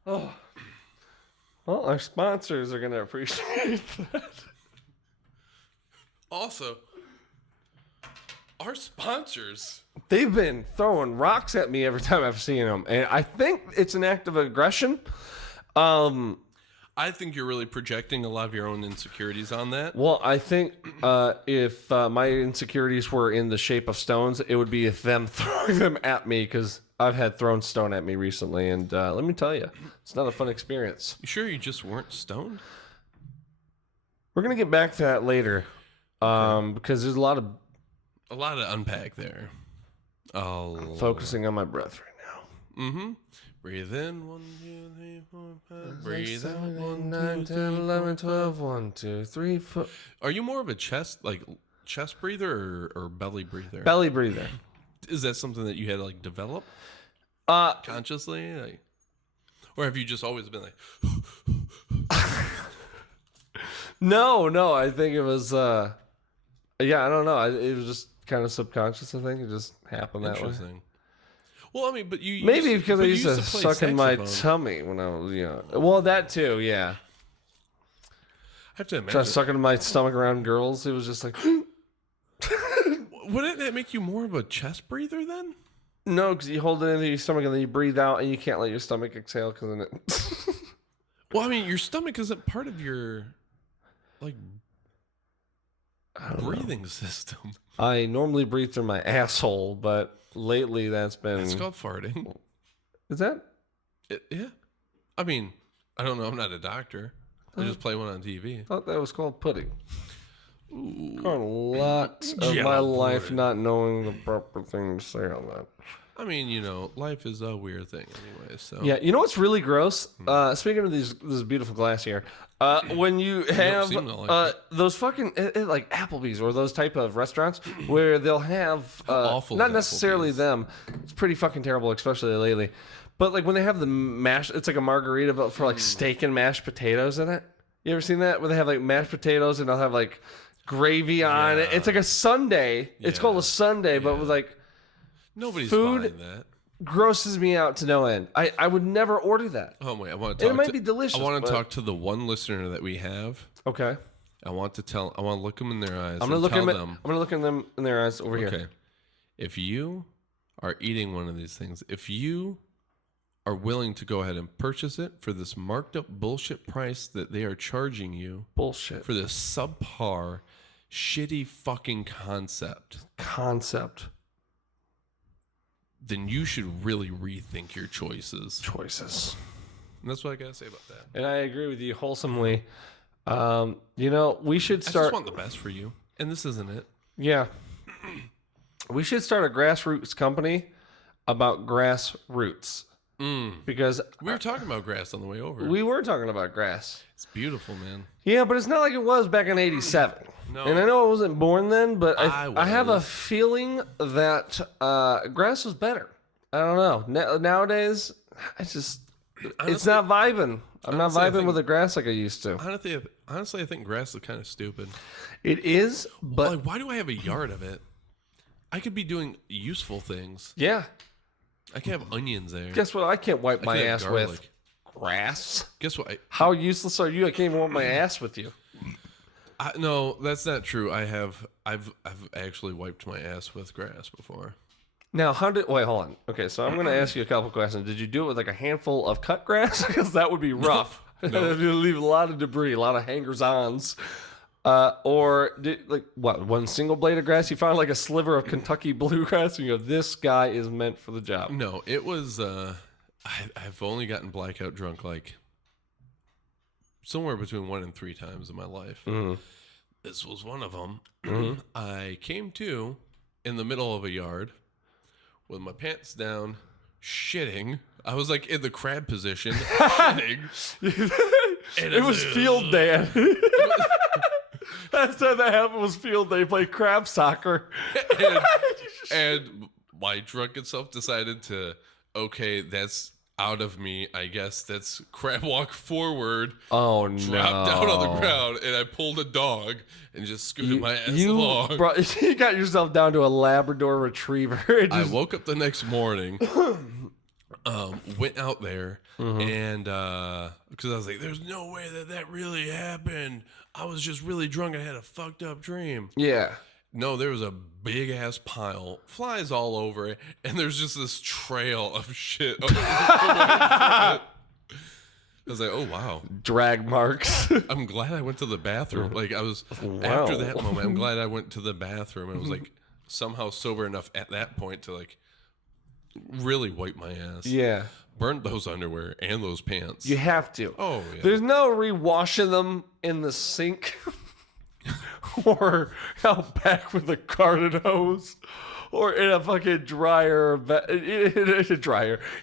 Oh. Well, our sponsors are going to appreciate that. Also, our sponsors. They've been throwing rocks at me every time I've seen them, and I think it's an act of aggression. I think you're really projecting a lot of your own insecurities on that. Well, I think if my insecurities were in the shape of stones, it would be them throwing them at me because I've had thrown stone at me recently, and let me tell you, it's not a fun experience. You sure you just weren't stoned? We're gonna get back to that later, because there's a lot of A lot to unpack there. Oh, focusing on my breath right now. Mm-hmm. Breathe in, 1, 2, 3, 4, 5. Breathe out, 7, 8, 1, 9, 2, 10, 3, 11, 12, 1, 2, 3, 4. Are you more of a chest breather or belly breather? Belly breather. Is that something that you had to like develop consciously, like, or have you just always been like? No, I think it was, yeah, I don't know. It was just kind of subconscious, I think. It just happened that way. Interesting. Well, I mean, but you Maybe because I used to play suck in my saxophone. tummy when I was, well, that too, yeah. I have to Try imagine. sucking in my stomach around girls. It was just like, Wouldn't that make you more of a chest breather then? no, because you hold it into your stomach and then you breathe out and you can't let your stomach exhale because then it. Well, I mean, your stomach isn't part of your like breathing system. I normally breathe through my asshole, but lately that's been. It's called farting. Is that? Yeah. I mean, I don't know. I'm not a doctor. I just play one on TV. I thought that was called pudding. Ooh. Gone a lot of my Jello life pudding. not knowing the proper thing to say on that. I mean, you know, life is a weird thing anyway. So Yeah, you know what's really gross? Speaking of this beautiful glass here, when you have seem to like those fucking like Applebee's or those type of restaurants where they'll have awful not is necessarily Applebee's? them. It's pretty fucking terrible, especially lately. But like when they have the mashed, it's like a margarita but for like steak and mashed potatoes in it. You ever seen that? Where they have like mashed potatoes and they'll have like gravy on it. It's like a sundae. It's called a sundae, but with like. nobody's food- buying that. Grosses me out to no end. I would never order that. Oh wait, I want to And talk. it might to, be delicious. I want but- to talk to the one listener that we have. Okay. I want to look them in their eyes. I'm gonna and look tell at them. them. I'm gonna look at them in their eyes over here. Okay. If you are eating one of these things, if you are willing to go ahead and purchase it for this marked up bullshit price that they are charging you Bullshit. for this subpar, shitty fucking concept, Concept. then you should really rethink your choices. Choices. And that's what I gotta say about that. And I agree with you wholesomely. You know, we should I start. just want the best for you, and this isn't it. Yeah. We should start a grassroots company about grassroots because We were talking about grass on the way over. we were talking about grass. It's beautiful, man. Yeah, but it's not like it was back in '87. No. And I know I wasn't born then, but I I have a was. feeling that grass was better. I don't know. Nowadays, it's Honestly- not vibing. I'm not honestly, I vibing think- with the grass like I used to. Honestly, I think grass is kind of stupid. It is, but Like, why do I have a yard of it? I could be doing useful things. yeah. I can have onions there. Guess what? I can't wipe I my could have ass garlic. with grass. Guess what? How useless are you? I can't even wipe my ass with you. No, that's not true. I've actually wiped my ass with grass before. Now, wait, hold on. Okay, so I'm going to ask you a couple questions. Did you do it with like a handful of cut grass? Because that would be rough. No. It'd leave a lot of debris, a lot of hangers-ons. Or did like what? One single blade of grass? You found like a sliver of Kentucky bluegrass, and you go, "This guy is meant for the job." No, it was. I've only gotten blackout drunk like somewhere between 1 and 3 times in my life. This was one of them. I came to in the middle of a yard with my pants down, shitting. I was like in the crab position, shitting. And It was field day. Last time that happened was field day. Played crab soccer. and my drunken self decided to, okay, that's out of me. I guess that's crab walk forward, Oh no! drop down on the ground, and I pulled a dog and just scooted my ass along. You got yourself down to a Labrador Retriever. It I just- woke up the next morning, went out there, and because I was like, "There's no way that really happened. I was just really drunk. I had a fucked up dream." yeah. No, there was a big ass pile, flies all over it, and there's just this trail of shit. I was like, "Oh wow." Drag marks. I'm glad I went to the bathroom. Like I was Wow. after that moment. I'm glad I went to the bathroom. I was like somehow sober enough at that point to like really wipe my ass. Yeah. Burned those underwear and those pants. You have to. Oh yeah. There's no re-washing them in the sink or out back with a garden hose or in a fucking dryer,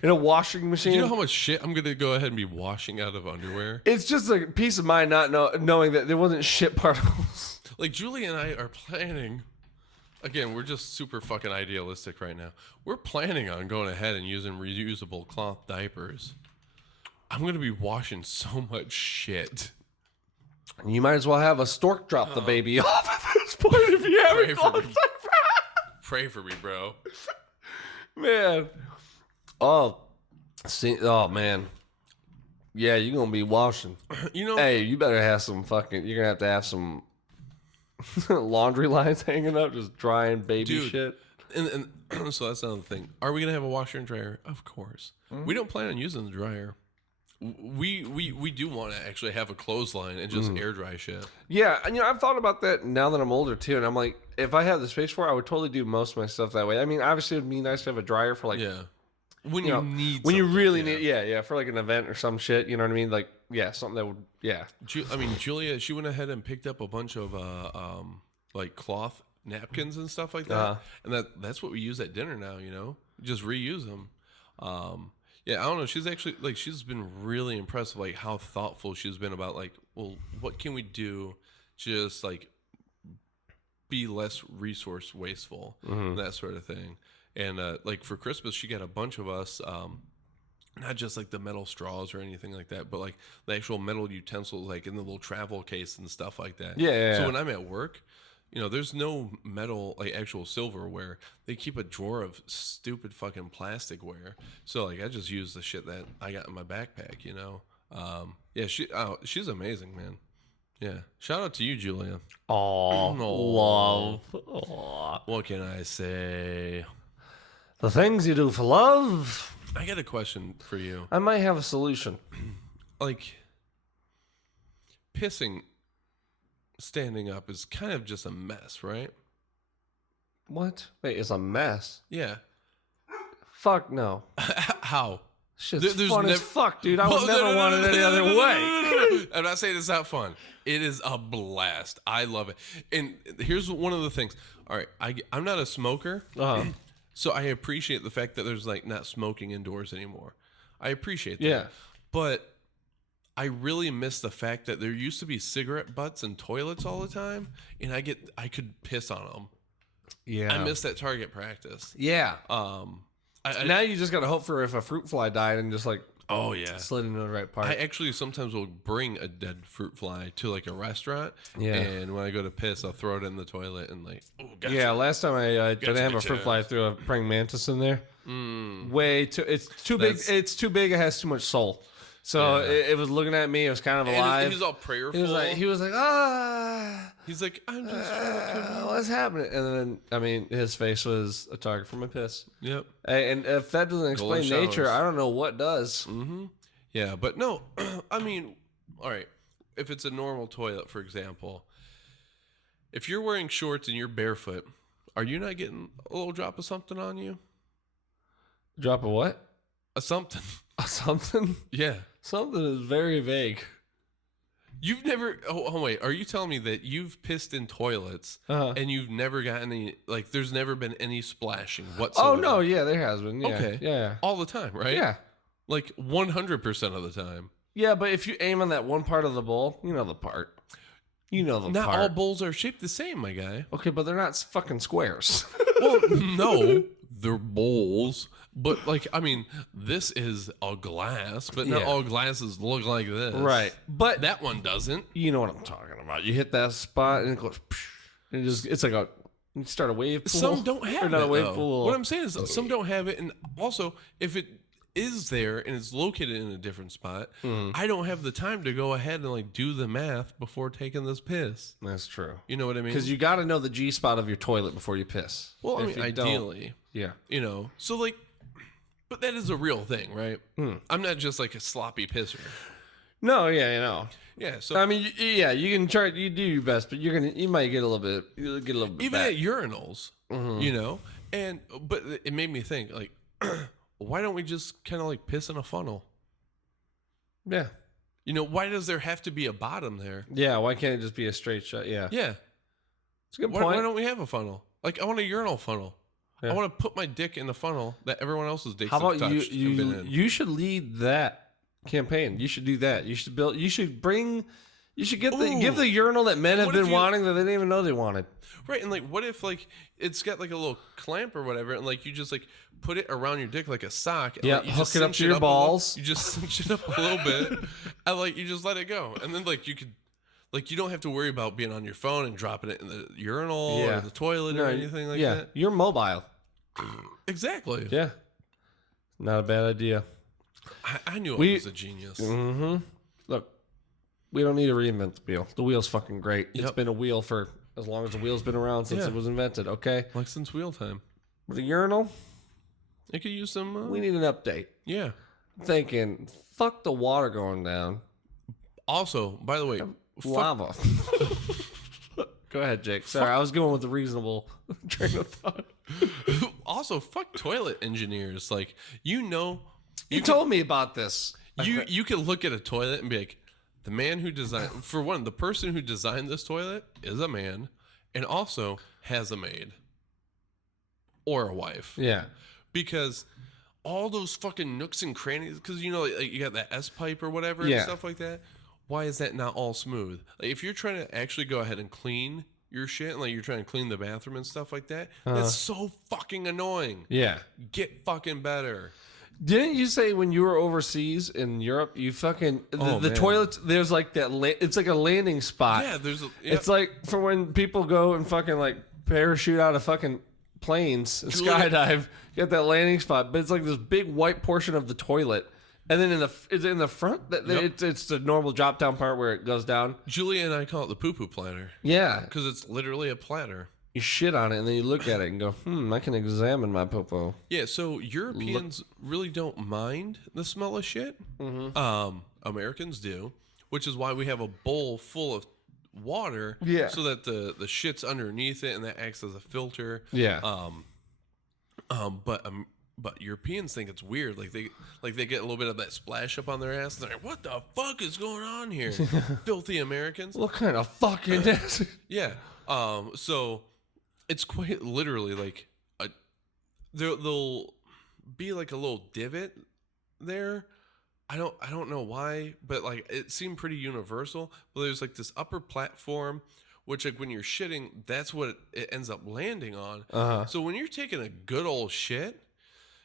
in a washing machine. Do you know how much shit I'm gonna go ahead and be washing out of underwear? It's just a peace of mind not knowing that there wasn't shit particles. Like Julie and I are planning. Again, we're just super fucking idealistic right now. We're planning on going ahead and using reusable cloth diapers. I'm gonna be washing so much shit. You might as well have a stork drop the baby off at this point if you Pray haven't for closed me. that. Pray for me, bro. Man. Oh, oh man. Yeah, you're gonna be washing. You know, Hey, you better have some fucking. You're gonna have some laundry lines hanging up, just drying baby Dude. shit. and so that's another thing. Are we gonna have a washer and dryer? Of course. We don't plan on using the dryer. We do want to actually have a clothesline and just air dry shit. Yeah, and I've thought about that now that I'm older too, and I'm like, if I have the space for it, I would totally do most of my stuff that way. I mean, obviously, it'd be nice to have a dryer for like, Yeah. When you you know, need when you something, really yeah. need, for like an event or some shit. You know what I mean? Like, yeah, something that would, yeah. I mean, Julia, she went ahead and picked up a bunch of like cloth napkins and stuff like that, and that's what we use at dinner now. You know, Just reuse them. Yeah, I don't know. She's actually like she's been really impressive, like how thoughtful she's been about like, well, what can we do, just like be less resource wasteful, that sort of thing. And like for Christmas, she got a bunch of us, not just like the metal straws or anything like that, but like the actual metal utensils, like in the little travel case and stuff like that. Yeah. So when I'm at work, you know, there's no metal, like actual silverware. They keep a drawer of stupid fucking plasticware. So like I just use the shit that I got in my backpack, you know. Yeah, she's amazing, man. Yeah. Shout out to you, Julia. Oh, love. Aw. What can I say? The things you do for love. I got a question for you. I might have a solution. Like, pissing standing up is kind of just a mess, right? What? Wait, it's a mess. Yeah. Fuck no. How? Shit's There's fun as nev- fuck, dude. I would Well, never want it any other way. I'm not saying it's not fun. It is a blast. I love it. And here's one of the things. All right, I'm not a smoker, so I appreciate the fact that there's like not smoking indoors anymore. I appreciate that. Yeah. But I really miss the fact that there used to be cigarette butts in toilets all the time, and I could piss on them. Yeah. I miss that target practice. Yeah. Now Now you just gotta hope for if a fruit fly died and just like oh yeah. slid into the right part. I actually sometimes will bring a dead fruit fly to like a restaurant, Yeah. and when I go to piss, I'll throw it in the toilet and like, oh, gotcha. Yeah, last time I didn't have a gotcha. fruit fly, I threw a praying mantis in there. Way too. It's too That's- big. It's too big. It has too much soul. So Yeah. it was looking at me. It was kind of And alive. he was all prayerful. He was like, ah. He's like, I'm just trying to What's happening? And then, I mean, his face was a target for my piss. Yep. And if that doesn't explain Golden nature, showers. I don't know what does. Yeah, but no, I mean, all right. If it's a normal toilet, for example, if you're wearing shorts and you're barefoot, are you not getting a little drop of something on you? Drop a what? A something. Something? Yeah. Something is very vague. You've never. Oh wait. Are you telling me that you've pissed in toilets and you've never gotten any? Like, there's never been any splashing whatsoever. Oh, no. Yeah, there has been. Yeah. Okay. Yeah. All the time, right? Yeah. Like 100% of the time. Yeah, but if you aim on that one part of the bowl, you know the part. You know the Not part. all bowls are shaped the same, my guy. Okay, but they're not fucking squares. Well, no, they're bowls. But, like, I mean, this is a glass, but not Yeah. all glasses look like this. Right. But That one doesn't. you know what I'm talking about. You hit that spot and it goes, psh, and it's like you start a wave pool. Some don't have or not it, a wave though. pool. What I'm saying is some don't have it. And also, if it is there and it's located in a different spot, I don't have the time to go ahead and, like, do the math before taking this piss. That's true. You know what I mean? Because you got to know the G spot of your toilet before you piss. Well, I If mean, you don't- ideally. Yeah. You know, so like, but that is a real thing, right? I'm not just like a sloppy pisser. No, yeah, you know. Yeah, so I mean, yeah, you can try. You do your best, but you might get a little bit. You'll get a little bit. even back. at urinals, you know, but it made me think like, why don't we just kind of like piss in a funnel? Yeah. You know, why does there have to be a bottom there? Yeah. Why can't it just be a straight shot? Yeah. Yeah, It's a good why point. don't we have a funnel? Like, I want a urinal funnel. Yeah. I want to put my dick in the funnel that everyone else's dicks How have about you? touched and been in. You should lead that campaign. You should do that. You should build. You should bring. You should give the urinal that men have What if been you- wanting that they didn't even know they wanted. Right, and like, what if like it's got like a little clamp or whatever, and like you just like put it around your dick like a sock. And, Yeah, like, you hook just it up cinch to your up a little- balls. You just cinch it up a little bit, and like you just let it go, and then like you could, like you don't have to worry about being on your phone and dropping it in the urinal or the toilet or anything like that. You're mobile. Exactly. Yeah. Not a bad idea. I knew We- I was a genius. Look, we don't need to reinvent the wheel. The wheel's fucking great. It's Yep. been a wheel for as long as the wheel's been around since Yeah. it was invented. Okay. Like since wheel time, With a urinal, I could use some. we need an update. Yeah. I'm thinking, fuck the water going down. Also, by the way, Lava. Go ahead, Jake. Sorry, I was going with the reasonable train of thought. also fuck toilet engineers. Like, you know. You told me about this. You can look at a toilet and be like, the man who designed, for one, the person who designed this toilet is a man and also has a maid or a wife. Yeah. because all those fucking nooks and crannies, because you know, like, you got that S pipe or whatever Yeah. and stuff like that. Why is that not all smooth? Like, if you're trying to actually go ahead and clean your shit, and like you're trying to clean the bathroom and stuff like that, that's so fucking annoying. Yeah. Get fucking better. Didn't you say when you were overseas in Europe, you fucking the man. toilets? There's like that. It's like a landing spot. Yeah, there's a, It's like for when people go and fucking like parachute out of fucking planes and skydive. You got that landing spot, but it's like this big white portion of the toilet, and then is it in the front? It's the normal drop down part where it goes down. Julia and I call it the poo poo platter Yeah, because it's literally a platter. you shit on it and then you look at it and go, I can examine my popo. Yeah, so Europeans really don't mind the smell of shit. Americans do, which is why we have a bowl full of water, so that the shit's underneath it and that acts as a filter. Yeah. But Europeans think it's weird. Like they get a little bit of that splash up on their ass. And they're like, "What the fuck is going on here?" Filthy Americans. What kind of fucking nasty? Yeah. So it's quite literally like there'll be like a little divot there. I don't know why, but like it seemed pretty universal. But there's like this upper platform, which like when you're shitting, that's what it ends up landing on. So when you're taking a good old shit,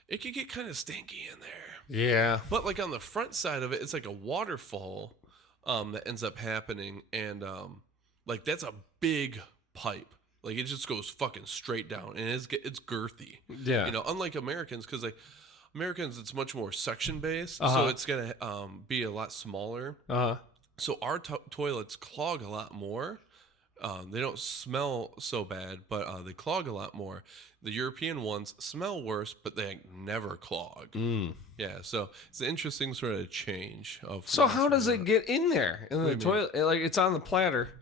it could get kind of stinky in there. Yeah. But like on the front side of it, it's like a waterfall that ends up happening, and like that's a big pipe. Like it just goes fucking straight down, and it's girthy. Yeah. You know, unlike Americans, because like Americans, it's much more section based, so it's gonna be a lot smaller. So our toilets clog a lot more. They don't smell so bad, but they clog a lot more. The European ones smell worse, but they never clog. Yeah, so it's an interesting sort of change of. So how does it get in there in the toilet? Like it's on the platter.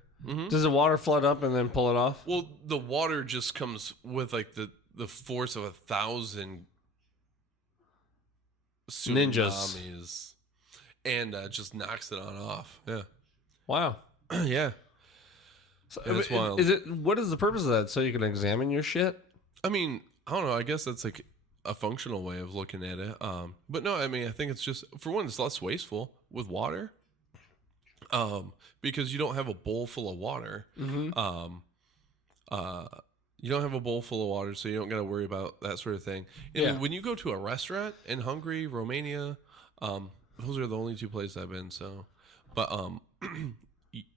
Does the water flood up and then pull it off? Well, the water just comes with like the force of 1,000 ninjas tsunamis and just knocks it on off. Yeah. Wow. Yeah. So, It's wild. What is the purpose of that? So you can examine your shit? I mean, I don't know. I guess that's like a functional way of looking at it. But no, I mean, I think it's just, for one, it's less wasteful with water. Because you don't have a bowl full of water. You don't have a bowl full of water, so you don't got to worry about that sort of thing. And when you go to a restaurant in Hungary, Romania, those are the only two places I've been. So, but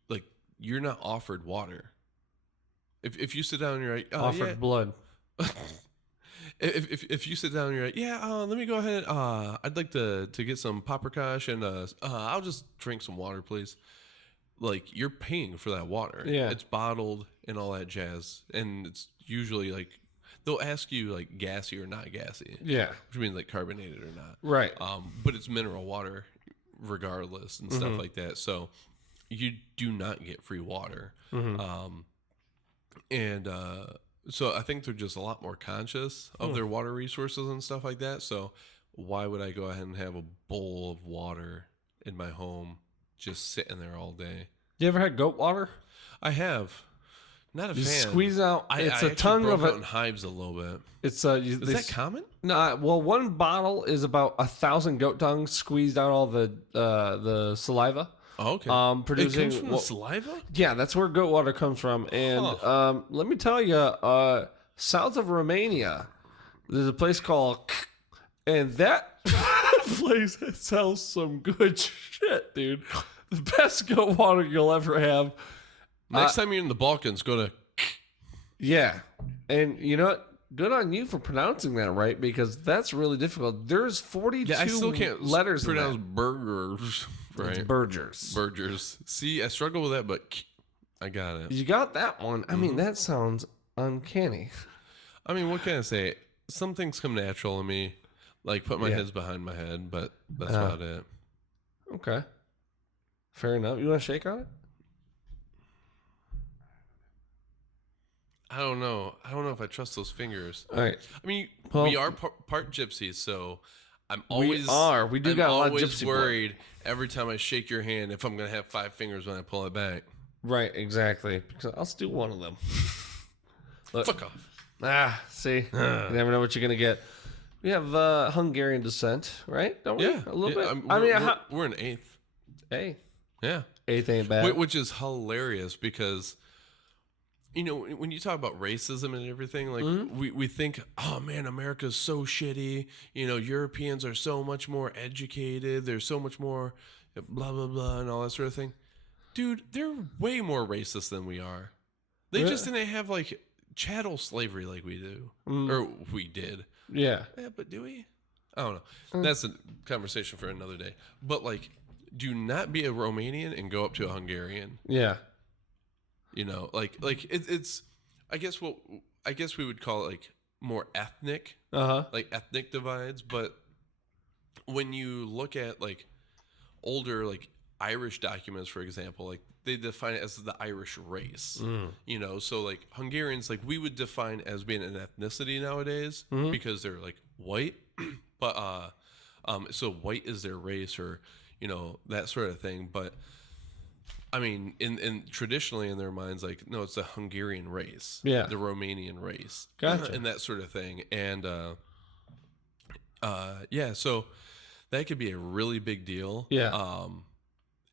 like you're not offered water. If you sit down and you're like, Offered blood. If you sit down and you're like, let me go ahead. I'd like to get some paprikash and I'll just drink some water, please. Like you're paying for that water. Yeah. It's bottled and all that jazz. And it's usually like they'll ask you like gassy or not gassy. Yeah. Which means like carbonated or not. Right. But it's mineral water regardless and stuff like that. So you do not get free water. So I think they're just a lot more conscious of their water resources and stuff like that. So why would I go ahead and have a bowl of water in my home just sitting there all day? You ever had goat water? I have. Not a You fan. squeeze out. I It's a actually ton broke of out it. in hives a little bit. It's Is that common? No, well, one bottle is about 1,000 goat tongues squeezed out all the saliva. Oh, okay. Producing it comes from the saliva? Yeah, that's where goat water comes from. And let me tell you, south of Romania, there's a place called, and that place sells some good shit, dude. The best goat water you'll ever have. Next time you're in the Balkans, go to... Yeah, and you know what? Good on you for pronouncing that right, because that's really difficult. There's 42 I still can't letters pronounce in burgers. that. Right. It's Burgers. Burgers. See, I struggle with that, but I got it. You got that one. I mean, that sounds uncanny. I mean, what can I say? Some things come natural to me, like put my heads behind my head, but that's about it. Okay. Fair enough. You want to shake on it? I don't know. I don't know if I trust those fingers. All right. I mean, Well- we are part gypsies, so I'm always We do got a lot of always gypsy blood. worried every time I shake your hand if I'm gonna have 5 fingers when I pull it back. Right, exactly. Because I'll steal one of them. Look. Fuck off. See? You never know what you're going to get. We have Hungarian descent, right? Don't we? Yeah, A little yeah, bit. we're an eighth. Hey, Yeah, eighth ain't bad. which is hilarious because, you know, when you talk about racism and everything, like we think, oh man, America's so shitty. You know, Europeans are so much more educated. They're so much more blah blah blah and all that sort of thing. Dude, they're way more racist than we are. They just didn't have like chattel slavery like we do, or we did. Yeah. Yeah, but do we? I don't know. That's a conversation for another day. But like, do not be a Romanian and go up to a Hungarian. Yeah. You know, like it's. I guess we would call it like more ethnic, like ethnic divides. But when you look at like older like Irish documents, for example, like they define it as the Irish race. You know, so like Hungarians, like we would define as being an ethnicity nowadays because they're like white, but so white is their race, or you know, that sort of thing. But I mean, in traditionally in their minds, like no, it's the Hungarian race, Yeah. the Romanian race, Gotcha. and that sort of thing. And yeah, so that could be a really big deal. Yeah.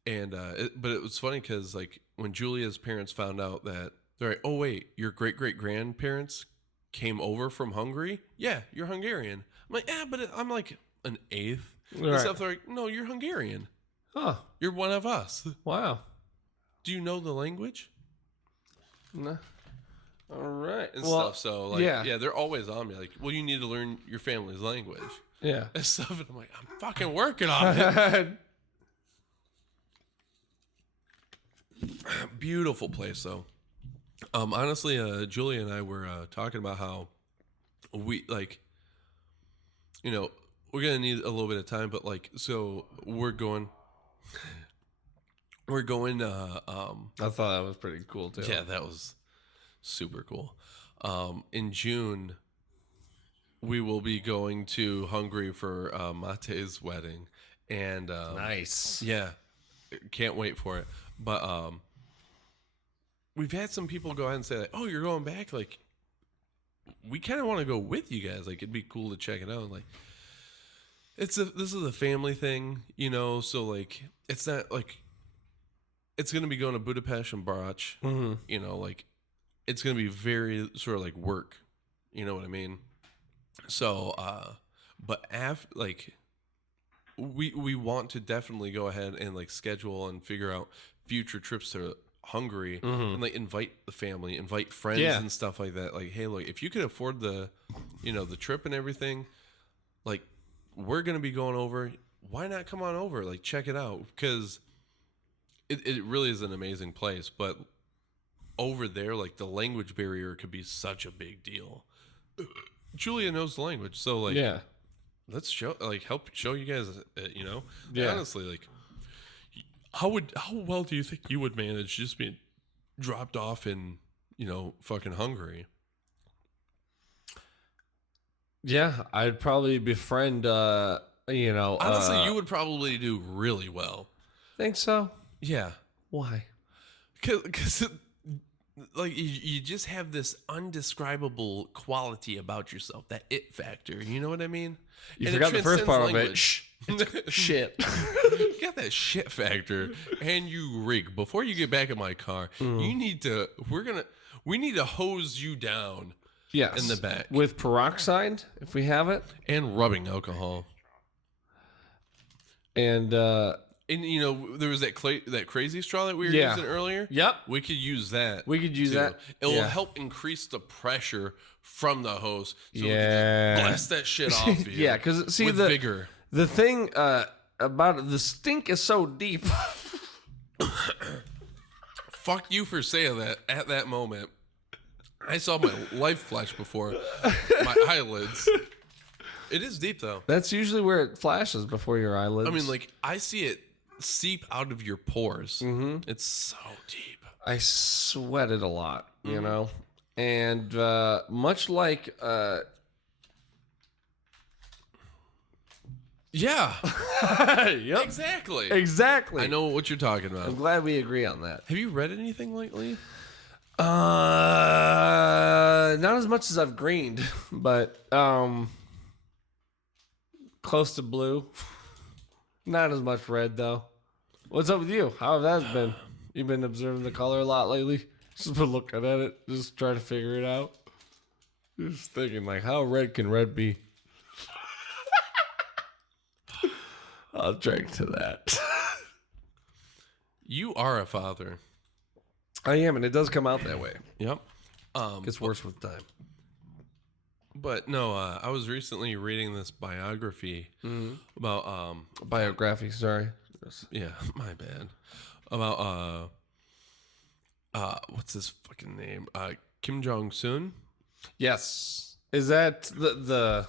But it was funny because like when Julia's parents found out that they're like, oh wait, your great grandparents came over from Hungary. Yeah, you're Hungarian. I'm like, yeah, but I'm like an eighth and Right. stuff. They're like, no, you're Hungarian. Oh, You're one of us. wow. Do you know the language No. All right. and Well, stuff? So like, yeah. yeah, they're always on me. Like, well, you need to learn your family's language Yeah. and stuff. And I'm like, I'm fucking working on it. Beautiful place though. Honestly, Julia and I were talking about how we like, you know, we're gonna need a little bit of time, but like, so we're going. I I thought that was pretty cool too. Yeah, that was super cool. In June, we will be going to Hungary for Mate's wedding, and Nice. yeah, can't wait for it. But we've had some people go ahead and say like, "Oh, you're going back?" Like, we kind of want to go with you guys. Like, it'd be cool to check it out. Like, this is a family thing, you know. So like, it's not like it's gonna be going to Budapest and Barach. You know, like it's gonna be very sort of like work. You know what I mean? So, but like we want to definitely go ahead and like schedule and figure out future trips to Hungary and like invite the family, invite friends and stuff like that. Like, hey, look, if you could afford the, you know, the trip and everything, like we're gonna be going over. Why not come on over? Like, check it out, because it really is an amazing place. But over there, like the language barrier could be such a big deal. Julia knows the language, so like, Yeah. let's help show you guys, you know. Yeah. Honestly, like, how well do you think you would manage just being dropped off in, you know, fucking Hungary? Yeah, I'd probably befriend. You know. Honestly, you would probably do really well. think so. Yeah, Why? because like you just have this undescribable quality about yourself, that it factor. You know what I mean? You And forgot the first transcends part of it. language. Shh. Shit. You got that shit factor, and you rig. Before you get back in my car, you need to. We need to hose you down Yes. in the back with peroxide if we have it, and rubbing alcohol. and And you know, there was that crazy straw that we were Yeah. using earlier. Yep. We could use that. We could use too. that. It will Yeah. help increase the pressure from the hose. So Yeah. we can just blast that shit off you. yeah, because see with the vigor. the thing about it, the stink is so deep. Fuck you for saying that at that moment. I saw my life flash before my eyelids. It is deep though. That's usually where it flashes before your eyelids. I mean, like, I see it seep out of your pores. Mm-hmm. It's so deep. I sweated a lot, you know, and much like Yeah, yep, exactly. exactly. I know what you're talking I'm about. glad we agree on that. Have you read anything lately? Not as much as I've greened, but Close to blue. Not as much red though. What's up with you? How have that been? You've been observing the color a lot lately? Just been looking at it, just trying to figure it out. Just thinking, like, how red can red be? I'll drink to that. You are a father. I am, and it does come out that way. Yep. Gets worse with time. But no, I was recently reading this biography about Biography, sorry. yeah, my bad. About what's his fucking name? Kim Jong-sung? Yes. Is that the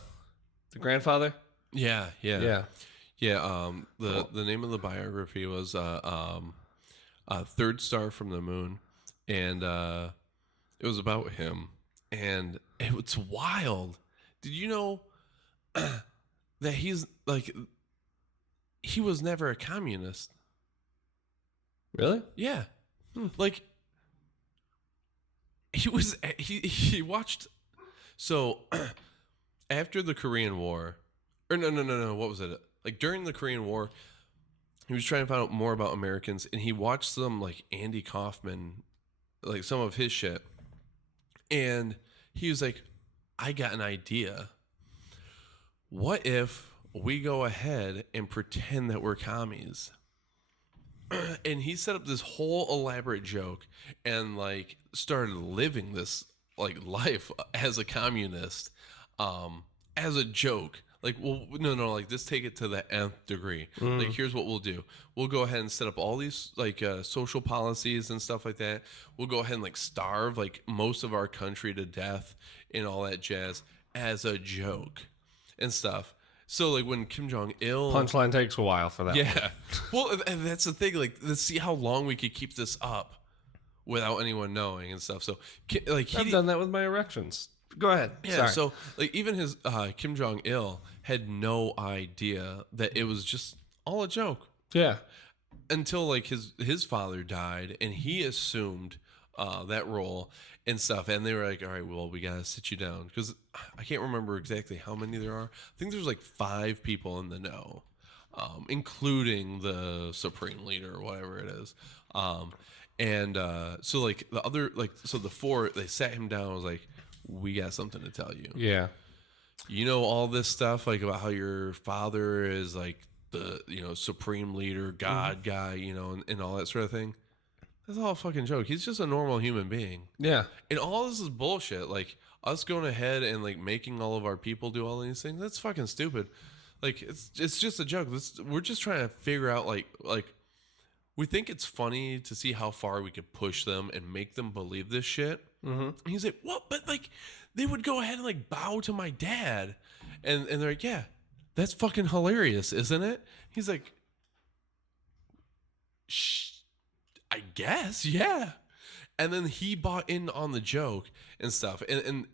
grandfather? Yeah. Yeah. The name of the biography was Third Star from the Moon, and it was about him, and it's wild. Did you know that he's like he was never a communist? Really? Yeah, like he watched. So after the Korean War, or no, what was it? Like during the Korean War, he was trying to find out more about Americans, and he watched some like Andy Kaufman, like some of his shit, and he was like, I got an idea. What if we go ahead and pretend that we're commies? And he set up this whole elaborate joke and like started living this like life as a communist, as a joke. Like, well, no, like, let's take it to the nth degree. Like, here's what we'll do. We'll go ahead and set up all these, like, social policies and stuff like that. We'll go ahead and, like, starve, like, most of our country to death and all that jazz as a joke and stuff. So, like, when Kim Jong-il... Punchline takes a while for that. Yeah. Well, and that's the thing. Like, let's see how long we could keep this up without anyone knowing and stuff. So, like, I've done that with my erections. Go ahead. Yeah, Sorry. so like even his Kim Jong-il had no idea that it was just all a joke Yeah. until like his father died and he assumed that role and stuff, and they were like, all right, well, we gotta sit you down, because I can't remember exactly how many there are. I think there's like 5 people in the know, including the supreme leader or whatever it is. And so like the other, like, so the 4, they sat him down and was like, we got something to tell you. Yeah. You know all this stuff like about how your father is like the, you know, supreme leader, God guy, you know, and all that sort of thing. That's all a fucking joke. He's just a normal human being. Yeah. And all this is bullshit. Like us going ahead and like making all of our people do all these things, that's fucking stupid. Like it's just a joke. We're just trying to figure out like we think it's funny to see how far we could push them and make them believe this shit. And he's like, what? But like, they would go ahead and like bow to my dad, and they're like, yeah, that's fucking hilarious, isn't it? He's like, I guess, yeah. And then he bought in on the joke and stuff, and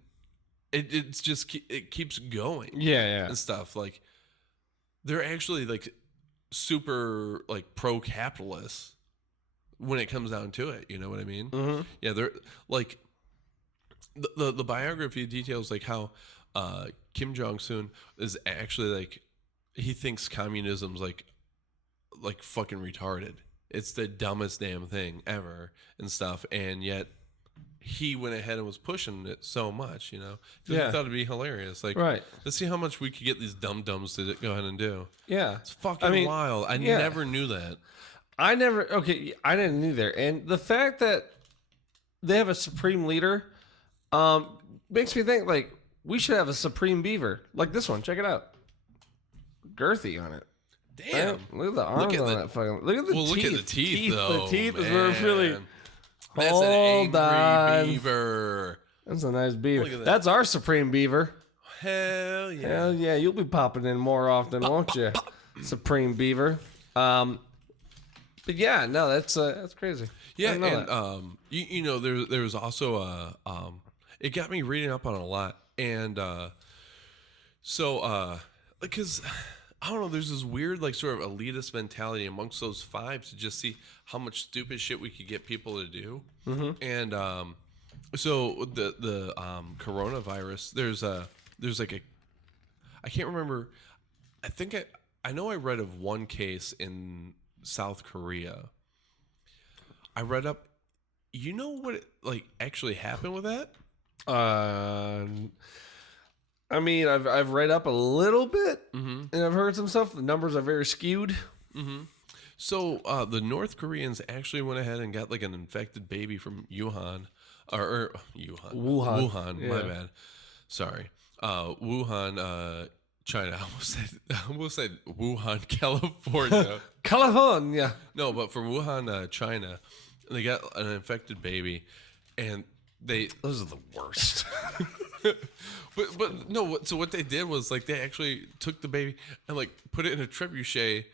it's just it keeps going, Yeah. and stuff. Like they're actually like super like pro-capitalist when it comes down to it. You know what I mean? Yeah, they're like. The biography details like how Kim Jong-sung is actually like, he thinks communism's like fucking retarded. It's the dumbest damn thing ever and stuff, and yet he went ahead and was pushing it so much, you know, because he thought it'd be hilarious. Like, Right. Let's see how much we could get these dum-dums to go ahead and do. Yeah. It's fucking wild. I never knew that. I didn't either. And the fact that they have a supreme leader makes me think like we should have a supreme beaver like this one. Check it out, girthy on it. Damn, Right? Look at the arms on that fucking. Look at the teeth. Look at the teeth though. The teeth is man. where it's really. That's Hold an angry on. beaver. That's a nice beaver. Look at that. That's our supreme beaver. Hell yeah. Hell yeah, you'll be popping in more often, won't you, supreme beaver? But yeah, no, that's crazy. Yeah, I didn't know and that. you know there was also it got me reading up on it a lot, and so because I don't know, there's this weird like sort of elitist mentality amongst those 5 to just see how much stupid shit we could get people to do, and so the coronavirus, there's like a, I can't remember. I know I read of one case in South Korea. I read up. You know what actually happened with that? I mean, I've read up a little bit, Mm-hmm. and I've heard some stuff. The numbers are very skewed. Mm-hmm. So the North Koreans actually went ahead and got like an infected baby from Wuhan. Wuhan, my yeah. bad. Sorry. Wuhan, China. I almost said Wuhan, California. California. No, but from Wuhan, China, they got an infected baby, and Those are the worst. but no. So what they did was like they actually took the baby and like put it in a trebuchet,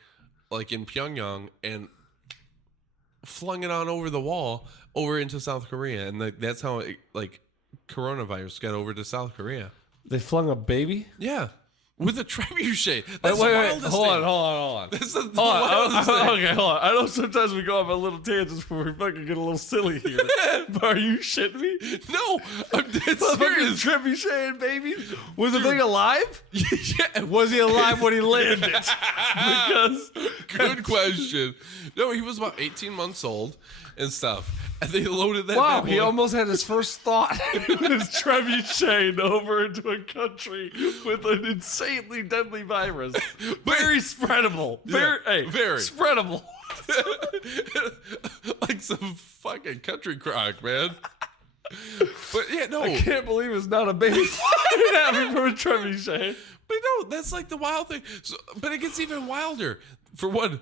like in Pyongyang, and flung it on over the wall over into South Korea, and that's how coronavirus got over to South Korea. They flung a baby? Yeah. With a trebuchet. That's Wait, the wildest hold thing. on. That's the Hold wildest on. thing. Okay, hold on. I know sometimes we go off on little tangents where we fucking get a little silly here. But are you shitting me? No, I'm dead Fucking serious. trebuchet baby. Was the thing alive? Yeah. Was he alive when he landed? Because Good question. No, he was about 18 months old and stuff. And they loaded that wow, bad he boy- almost had his first thought in his trebuchet over into a country with an insanely deadly virus. Very spreadable. Very spreadable. like some fucking country crock, man. But yeah, no. I can't believe it's not a baby flying at me from a trebuchet. But no, that's like the wild thing. So, but it gets even wilder. For one,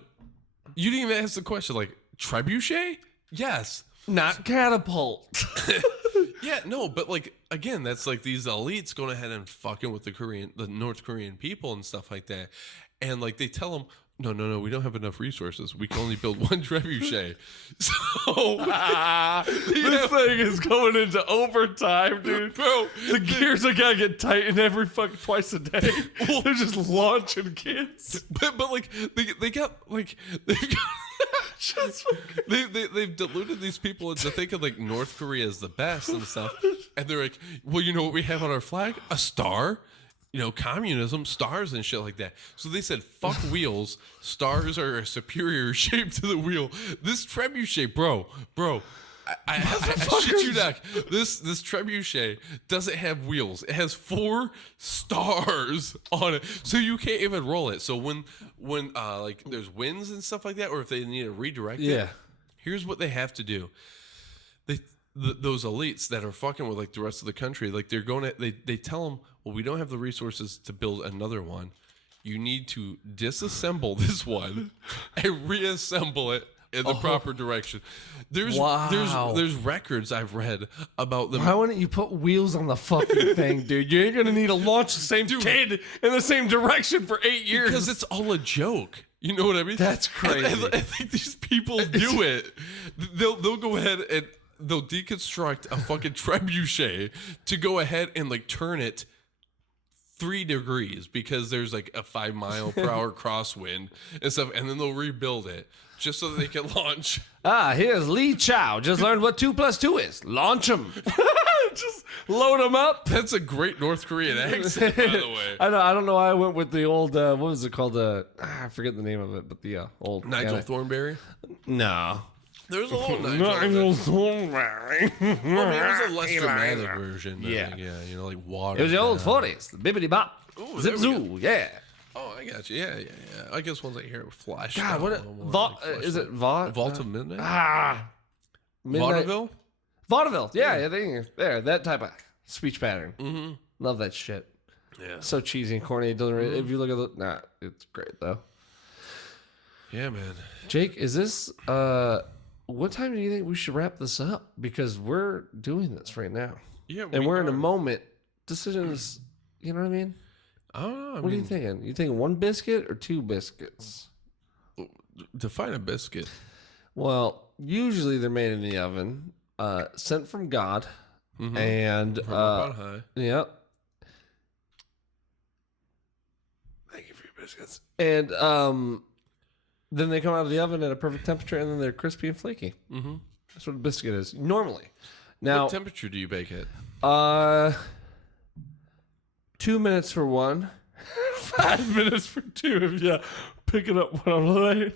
you didn't even ask the question, like, trebuchet? Yes. Not catapult. Yeah, no, but like, again, that's like these elites going ahead and fucking with the North Korean people and stuff like that. And like, they tell them, no, we don't have enough resources. We can only build one trebuchet. So This thing is going into overtime, dude. bro, The gears are gonna get tightened every twice a day. They're just launching kids. but like they got like they've deluded these people into thinking like North Korea is the best and stuff, and they're like, well, you know what we have on our flag? A star. You know, communism, stars and shit like that. So they said, fuck wheels. Stars are a superior shape to the wheel. This trebuchet, bro. I shit you not. This trebuchet doesn't have wheels. It has 4 stars on it, so you can't even roll it. So when like there's winds and stuff like that, or if they need to redirect it, here's what they have to do. Those elites that are fucking with like the rest of the country, like they're going to they tell them, well, we don't have the resources to build another one. You need to disassemble this one and reassemble it in the proper direction. There's records I've read about them. Why wouldn't you put wheels on the fucking thing, dude? You ain't gonna need to launch the same kid in the same direction for 8 years. Because it's all a joke. You know what I mean? That's crazy. And I think these people do it. They'll go ahead and they'll deconstruct a fucking trebuchet to go ahead and like turn it 3 degrees because there's like a 5 mile per hour crosswind and stuff, and then they'll rebuild it just so that they can launch. Here's Lee Chow. Just learned what 2 + 2 is. Launch them. Just load them up. That's a great North Korean accent, by the way. I don't know why I went with the old, what was it called? I forget the name of it, but the old. Nigel Thornberry? No. There's a little Nigel. Thornberry. Well, I mean, it was a less dramatic version. Yeah. You know, like water. It was the old 40s. The bibbity bop. Ooh, Zip there we zoo. Yeah. Oh, I got you. Yeah. I guess once I hear it flash. God, what? Is it Vault? Vault of Midnight? Midnight. Vaudeville? Vaudeville. Yeah, there. That type of speech pattern. Mm-hmm. Love that shit. Yeah. So cheesy and corny. It doesn't really, if you look at the, it's great though. Yeah, man. Jake, is this, what time do you think we should wrap this up? Because we're doing this right now. Yeah, And we're in a moment. Decisions, you know what I mean? I don't know. What are you thinking? You thinking 1 biscuit or 2 biscuits? Define a biscuit. Well, usually they're made in the oven, sent from God, and From up on high. Yep. Thank you for your biscuits. And then they come out of the oven at a perfect temperature, and then they're crispy and flaky. Mm-hmm. That's what a biscuit is normally. Now, What temperature do you bake at? 2 minutes for one, 5 minutes for 2 of you picking up what I'm laying.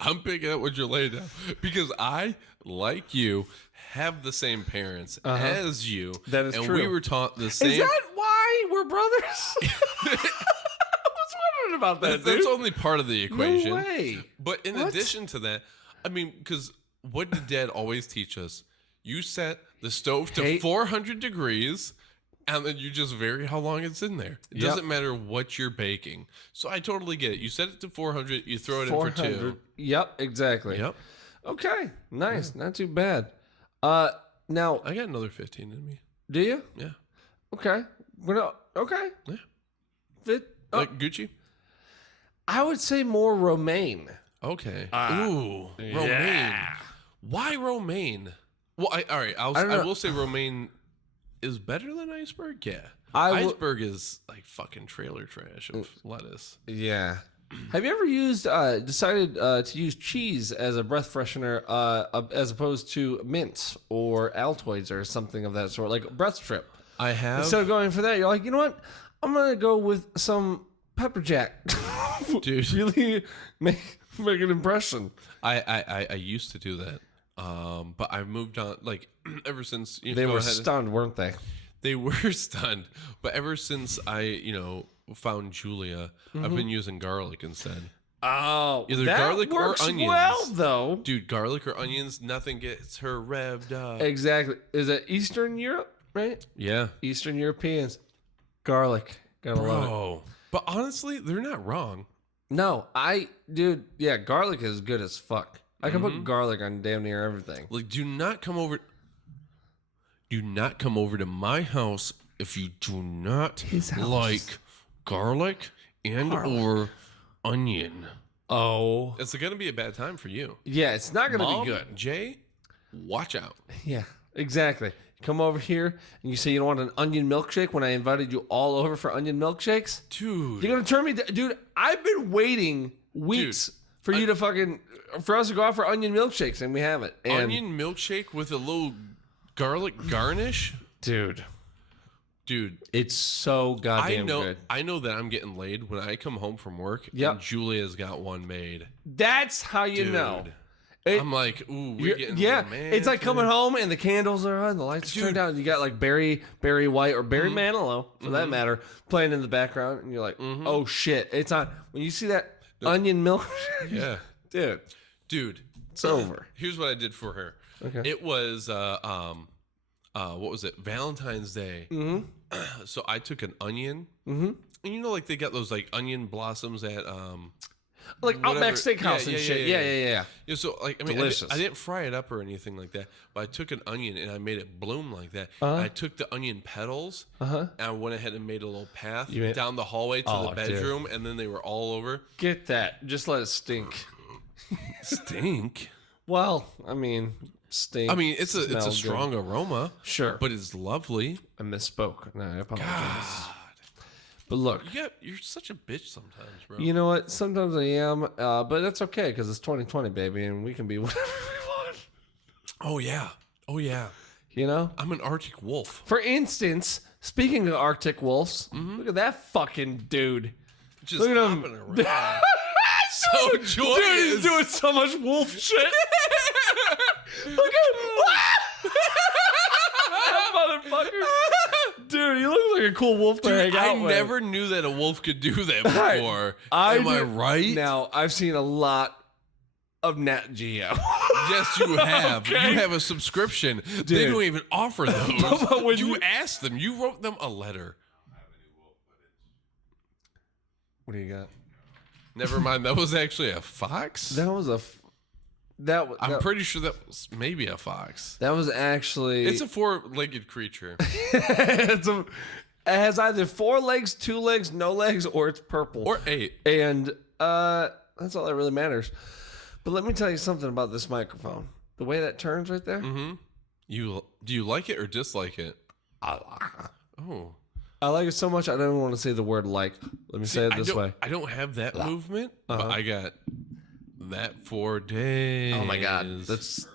I'm picking up what you're laying down because I, like you, have the same parents as you. That is and true. we were taught the same. Is that why we're brothers? I was wondering about that, That's dude. only part of the equation. No way. But in addition to that, I mean, because what did Dad always teach us? You set the stove to 400 degrees, and then you just vary how long it's in there. It doesn't matter what you're baking. So I totally get it. You set it to 400, you throw it in for 2. Yep, exactly. Yep. Okay, nice. Not too bad. Now, I got another 15 in me. do you? Yeah. Okay. Okay. Yeah. Fit. Like Gucci? I would say more romaine. Okay. Ooh, romaine. Why romaine? Well, all right. I will say romaine is better than iceberg. Yeah. Iceberg is like fucking trailer trash of lettuce. Yeah. Have you ever decided to use cheese as a breath freshener as opposed to mint or Altoids or something of that sort, like breath strip? I have. Instead of going for that, you're like, you know what? I'm going to go with some pepper jack. Dude. Really make an impression. I used to do that. But I've moved on. Like ever since They were stunned, weren't they? They were stunned. But ever since I found Julia, I've been using garlic instead. Oh, Either that garlic or works onions. well, though. Dude, garlic or onions, nothing gets her revved up. Exactly. Is it Eastern Europe, right? Yeah. Eastern Europeans. Garlic. Gotta love it. Bro. But honestly, they're not wrong. No, garlic is good as fuck. I can put garlic on damn near everything. Like, do not come over to my house if you do not like garlic and or onion. Oh. It's going to be a bad time for you. Yeah, it's not going to Mom, be good. Jay, watch out. Yeah, exactly. Come over here and you say you don't want an onion milkshake when I invited you all over for onion milkshakes? Dude. You're going to turn me down? Dude, I've been waiting weeks for you to for us to go out for onion milkshakes, and we haven't. And Onion milkshake with a little garlic garnish? Dude, it's so I goddamn know good. I know that I'm getting laid when I come home from work Yep. and Julia's got one made. That's how you Dude. know. I'm like, ooh, we're getting romantic. It's like coming home and the candles are on, the lights are turned down. You got like Barry White or Barry Manilow, for that matter, playing in the background, and you're like, oh shit, it's on. When you see that onion milk, Yeah. dude, it's over. Here's what I did for her. Okay. It was what was it? Valentine's Day. Mm-hmm. So I took an onion. Mm-hmm. And like they got those like onion blossoms at Like Outback whatever. Steakhouse and shit. Yeah. Yeah, so like I mean, Delicious. I didn't fry it up or anything like that, but I took an onion and I made it bloom like that. And I took the onion petals and I went ahead and made a little path down the hallway to the bedroom, and then they were all over. Get that. Just let it stink. Stink. Well, I mean, stink. I mean, it's a smells strong aroma, Sure. but it's lovely. I misspoke. No, I apologize. But look, You're such a bitch sometimes, bro. you know what? Sometimes I am, but that's okay because it's 2020, baby, and we can be whatever we want. Oh yeah. You know? I'm an Arctic wolf. For instance, speaking of Arctic wolves, look at that fucking dude. Just Look at him. hopping around. So joyous. Dude, he's doing so much wolf shit. Look at that motherfucker. Dude, he looks like a cool wolf to hang I out with. never knew that a wolf could do that before. Am I right? Now, I've seen a lot of Nat Geo. Yes, you have. Okay. You have a subscription. They don't even offer those. But when you you- asked them. You wrote them a letter. What do you got? Never mind. That was actually a fox. That was a... I'm pretty sure that was maybe a fox. That was actually... It's a four-legged creature. it has either 4 legs, 2 legs, no legs, or it's purple. Or 8. And that's all that really matters. But let me tell you something about this microphone. The way that turns right there. Mm-hmm. Do you like it or dislike it? Oh. I like it so much I don't even want to say the word like. Let me say it this way. I don't have that movement, but I got that for days. Oh my god. That's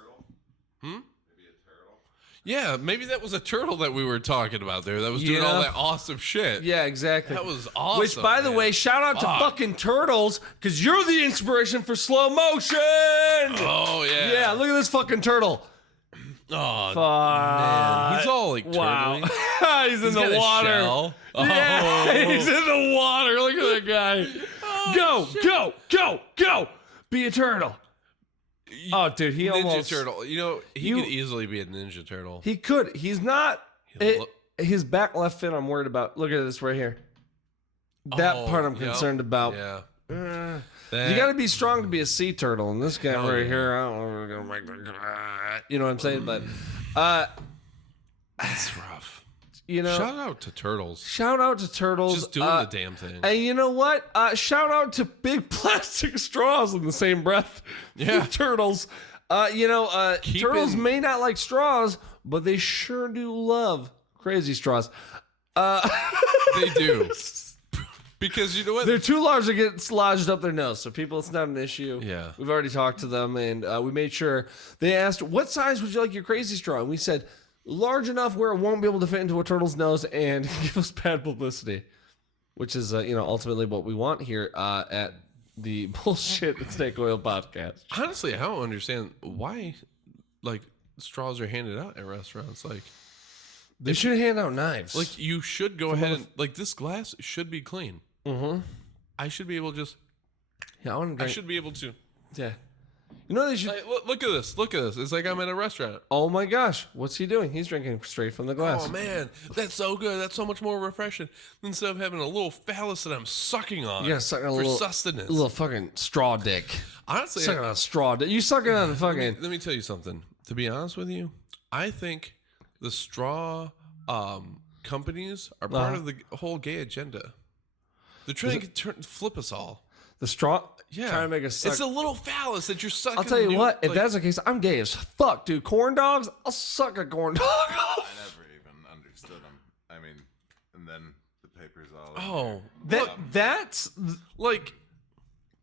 Yeah, maybe that was a turtle that we were talking about there that was doing all that awesome shit. Yeah, exactly. That was awesome. Which, by the way, shout out to fucking turtles, because you're the inspiration for slow motion. Oh, yeah. Yeah, look at this fucking turtle. Oh, man. He's all like turtly. Wow. He's in got the a water. shell. Yeah, Oh. he's in the water. Look at that guy. Go. Be a turtle. Oh, dude, he Ninja almost... Turtle. You know, he could easily be a Ninja Turtle. He could. He's not... his back left fin I'm worried about. Look at this right here. That part I'm concerned about. Yeah. You got to be strong to be a sea turtle. And this guy right here, I don't know if we're going to make the... You know what I'm saying? But... That's rough. You know, shout out to turtles. Shout out to turtles. Just doing the damn thing. And you know what? Shout out to big plastic straws in the same breath. Yeah. Turtles. Turtles may not like straws, but they sure do love crazy straws. They do. Because you know what? They're too large to get lodged up their nose. So people, it's not an issue. Yeah. We've already talked to them, and we made sure. They asked, what size would you like your crazy straw? And we said, large enough where it won't be able to fit into a turtle's nose and give us bad publicity, which is, ultimately what we want here at the Bullshit and Snake Oil podcast. Honestly, I don't understand why, straws are handed out at restaurants. They should hand out knives. You should go ahead and, this glass should be clean. Mm-hmm. I should be able to just... Yeah, I should be able to... Yeah. You know they should... look at this. Look at this. It's like I'm at a restaurant. Oh my gosh. What's he doing? He's drinking straight from the glass. Oh man, that's so good. That's so much more refreshing instead of having a little phallus that I'm sucking on sucking a for little sustenance. A little fucking straw dick. Honestly, sucking on a straw dick. You sucking on the fucking... Let me tell you something. To be honest with you, I think the straw companies are part of the whole gay agenda. They're trying to flip us all. The straw... Yeah. Trying to make us suck. It's a little phallus that you're sucking. I'll tell you what, if that's the case, I'm gay as fuck, dude. Corn dogs, I'll suck a corn dog off. I never even understood them. I mean, and then the paper's all... That's...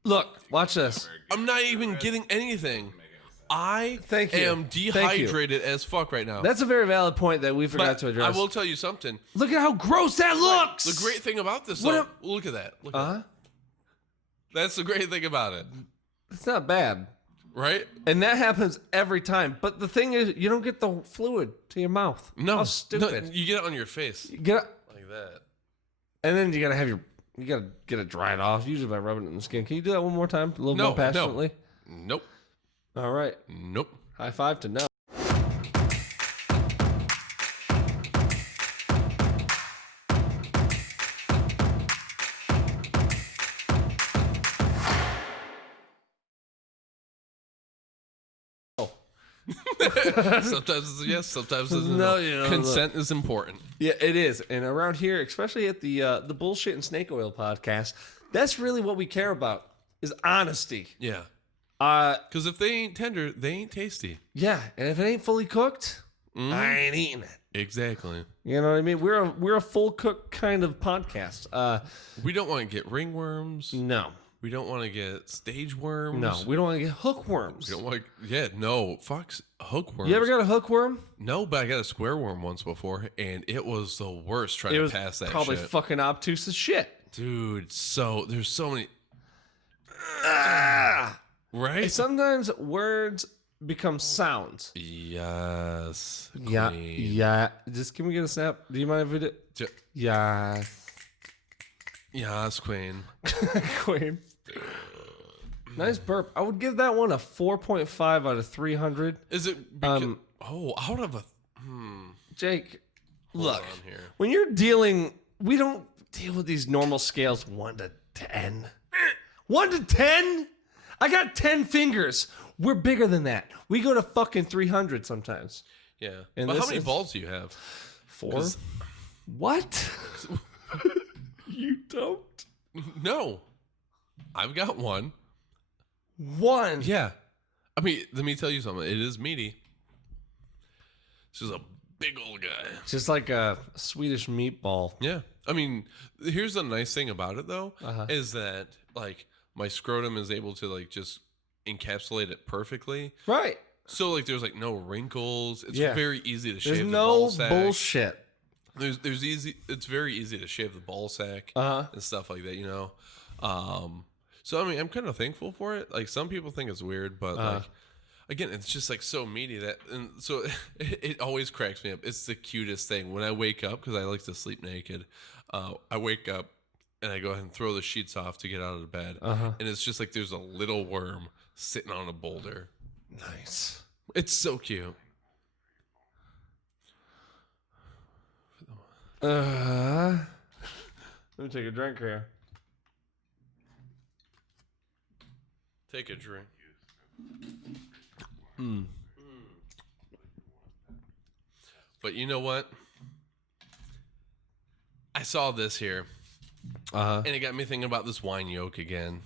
Look, watch this. I'm not even getting anything. I Thank you. am dehydrated as fuck right now. That's a very valid point that we forgot to address. I will tell you something. Look at how gross that looks. The great thing about this, though, look at that. Look at that. That's the great thing about it. It's not bad. Right? And that happens every time. But the thing is, you don't get the fluid to your mouth. No. How stupid. No, you get it on your face. You get it, Like that. and then you gotta get it dried off, usually by rubbing it in the skin. Can you do that one more time? A little more passionately? Nope. All right. Nope. High five to no. Sometimes it's a yes, sometimes it's a No, no. Consent is important. Yeah, it is. And around here, especially at the Bullshit and Snake Oil podcast, that's really what we care about is honesty. Yeah. Because if they ain't tender, they ain't tasty. Yeah, and if it ain't fully cooked, I ain't eating it. Exactly. You know what I mean? We're a full cooked kind of podcast. We don't want to get ringworms. No. We don't want to get stage worms. No, we don't want to get hookworms. We don't want fucks hookworms. You ever got a hookworm? No, but I got a square worm once before, and it was the worst trying to pass that probably shit. fucking obtuse as shit. Dude, there's so many... Right? And sometimes words become sounds. Yes. Yeah, queen. yeah. Just can we get a snap? Do you mind if we do? Yeah. Yes, queen. Queen. Nice burp. I would give that one a 4.5 out of 300. Is it? Out of a. Jake, look. on here. When you're we don't deal with these normal scales 1 to 10. 1 to 10? I got 10 fingers. We're bigger than that. We go to fucking 300 sometimes. Yeah. And But how this many is- balls do you have? 4? What? You don't? No. I've got one. 1. Yeah. I mean, let me tell you something. It is meaty. This is a big old guy. Just like a Swedish meatball. Yeah. I mean, here's the nice thing about it, though, is that, my scrotum is able to, just encapsulate it perfectly. Right. So like there's like no wrinkles. It's Yeah. very easy to shave There's the no ball sack. bullshit. There's easy. It's very easy to shave the ball sack and stuff like that. You know. So I mean, I'm kind of thankful for it. Like some people think it's weird, but like again, it's just like so meaty that, and so it always cracks me up. It's the cutest thing when I wake up because I like to sleep naked. I wake up and I go ahead and throw the sheets off to get out of the bed, and it's just like there's a little worm sitting on a boulder. Nice. It's so cute. Let me take a drink here. Take a drink. But you know what? I saw this here, and it got me thinking about this wine yoke again.